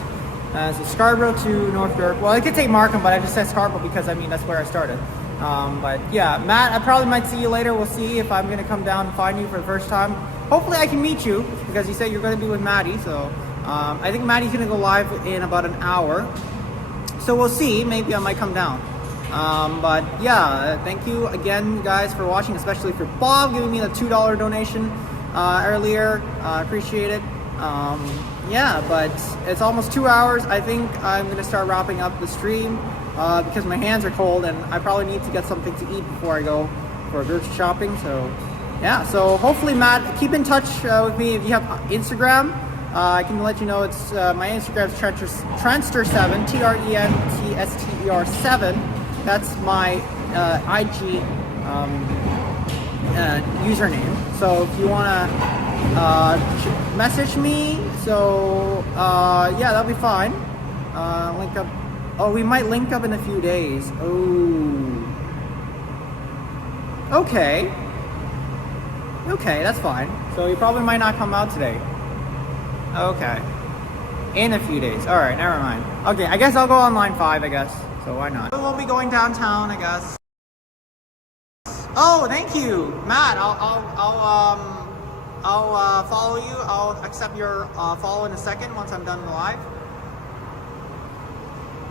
So Scarborough to North York. Well, I could take Markham, but I just said Scarborough because I mean that's where I started. But yeah, Matt, I probably might see you later. We'll see if I'm gonna come down and find you for the first time. Hopefully I can meet you because you said you're gonna be with Maddie. So I think Maddie's gonna go live in about an hour. So we'll see. Maybe I might come down. But yeah, thank you again, guys, for watching, especially for Bob giving me the $2 donation earlier. Appreciate it. Yeah, but it's almost 2 hours. I think I'm gonna start wrapping up the stream because my hands are cold and I probably need to get something to eat before I go for grocery shopping. So yeah, so hopefully, Matt, keep in touch with me. If you have Instagram, I can let you know it's my Instagram is Trenster7, TRENTSTER7. That's my IG username. So if you wanna message me, so yeah, that'll be fine. Link up. Oh, we might link up in a few days. Oh. Okay. Okay, that's fine. So you probably might not come out today. Okay. In a few days. Alright, never mind. Okay, I guess I'll go on line 5, I guess. So why not? We'll be going downtown, I guess. Oh, thank you, Matt. I'll follow you. I'll accept your follow in a second once I'm done the live.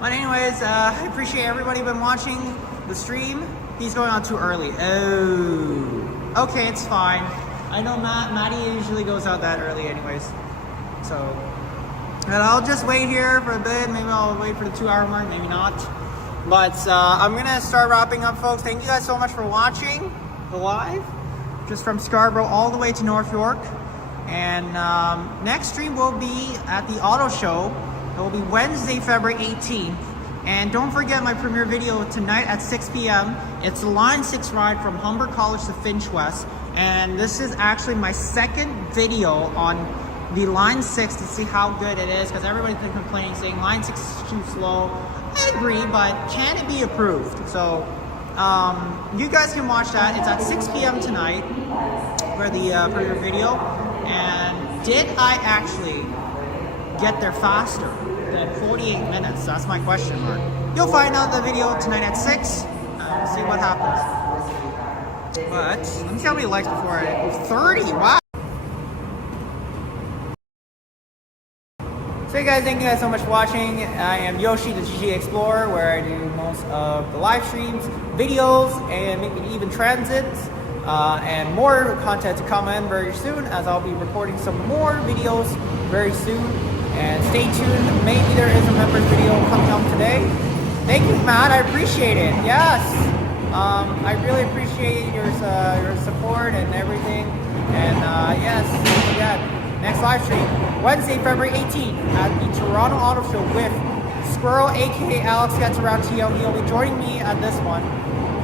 But anyways, I appreciate everybody been watching the stream. He's going on too early. Oh. Okay, it's fine. I know Maddie usually goes out that early anyways. So, and I'll just wait here for a bit. Maybe I'll wait for the 2-hour mark, maybe not. But I'm gonna start wrapping up, folks. Thank you guys so much for watching the live. Just from Scarborough all the way to North York. And next stream will be at the auto show. It will be Wednesday, February 18th. And don't forget my premiere video tonight at 6 p.m. It's the Line 6 ride from Humber College to Finch West. And this is actually my second video on the Line 6 to see how good it is, because everybody's been complaining, saying Line 6 is too slow. I agree, but can it be approved? So you guys can watch that. It's at 6 p.m. tonight for the premiere video. And did I actually get there faster than 48 minutes? That's my question mark. You'll find out the video tonight at 6. We'll see what happens. But let me see how many likes before I... 30! Wow! So hey guys, thank you guys so much for watching. I am Yoshi, the GG Explorer, where I do most of the live streams, videos, and maybe even transits. And more content to come in very soon, as I'll be recording some more videos very soon. And stay tuned, maybe there is a members video coming up today. Thank you, Matt, I appreciate it. Yes, I really appreciate your support and everything. And yes, again, next live stream, Wednesday, February 18th at the Toronto Auto Show with Squirrel, aka Alex Gets Around TL. He'll be joining me at this one.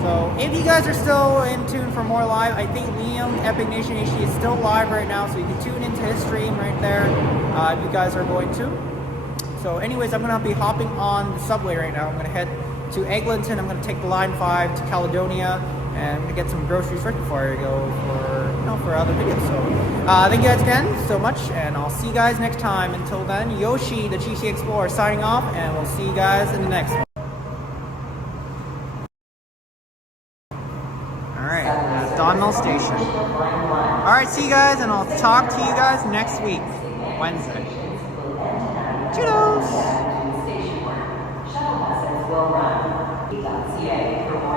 So if you guys are still in tune for more live, I think Liam, Epic Nation HD is still live right now, so you can tune into his stream right there if you guys are going to. So anyways, I'm going to be hopping on the subway right now. I'm going to head to Eglinton. I'm going to take the Line 5 to Caledonia, and I'm going to get some groceries right before I go for other videos. So thank you guys again so much, and I'll see you guys next time. Until then, Yoshi, the GC Explorer, signing off, and we'll see you guys in the next one. Donmel Station. Alright, see you guys, and I'll talk to you guys next week, Wednesday. Toodles!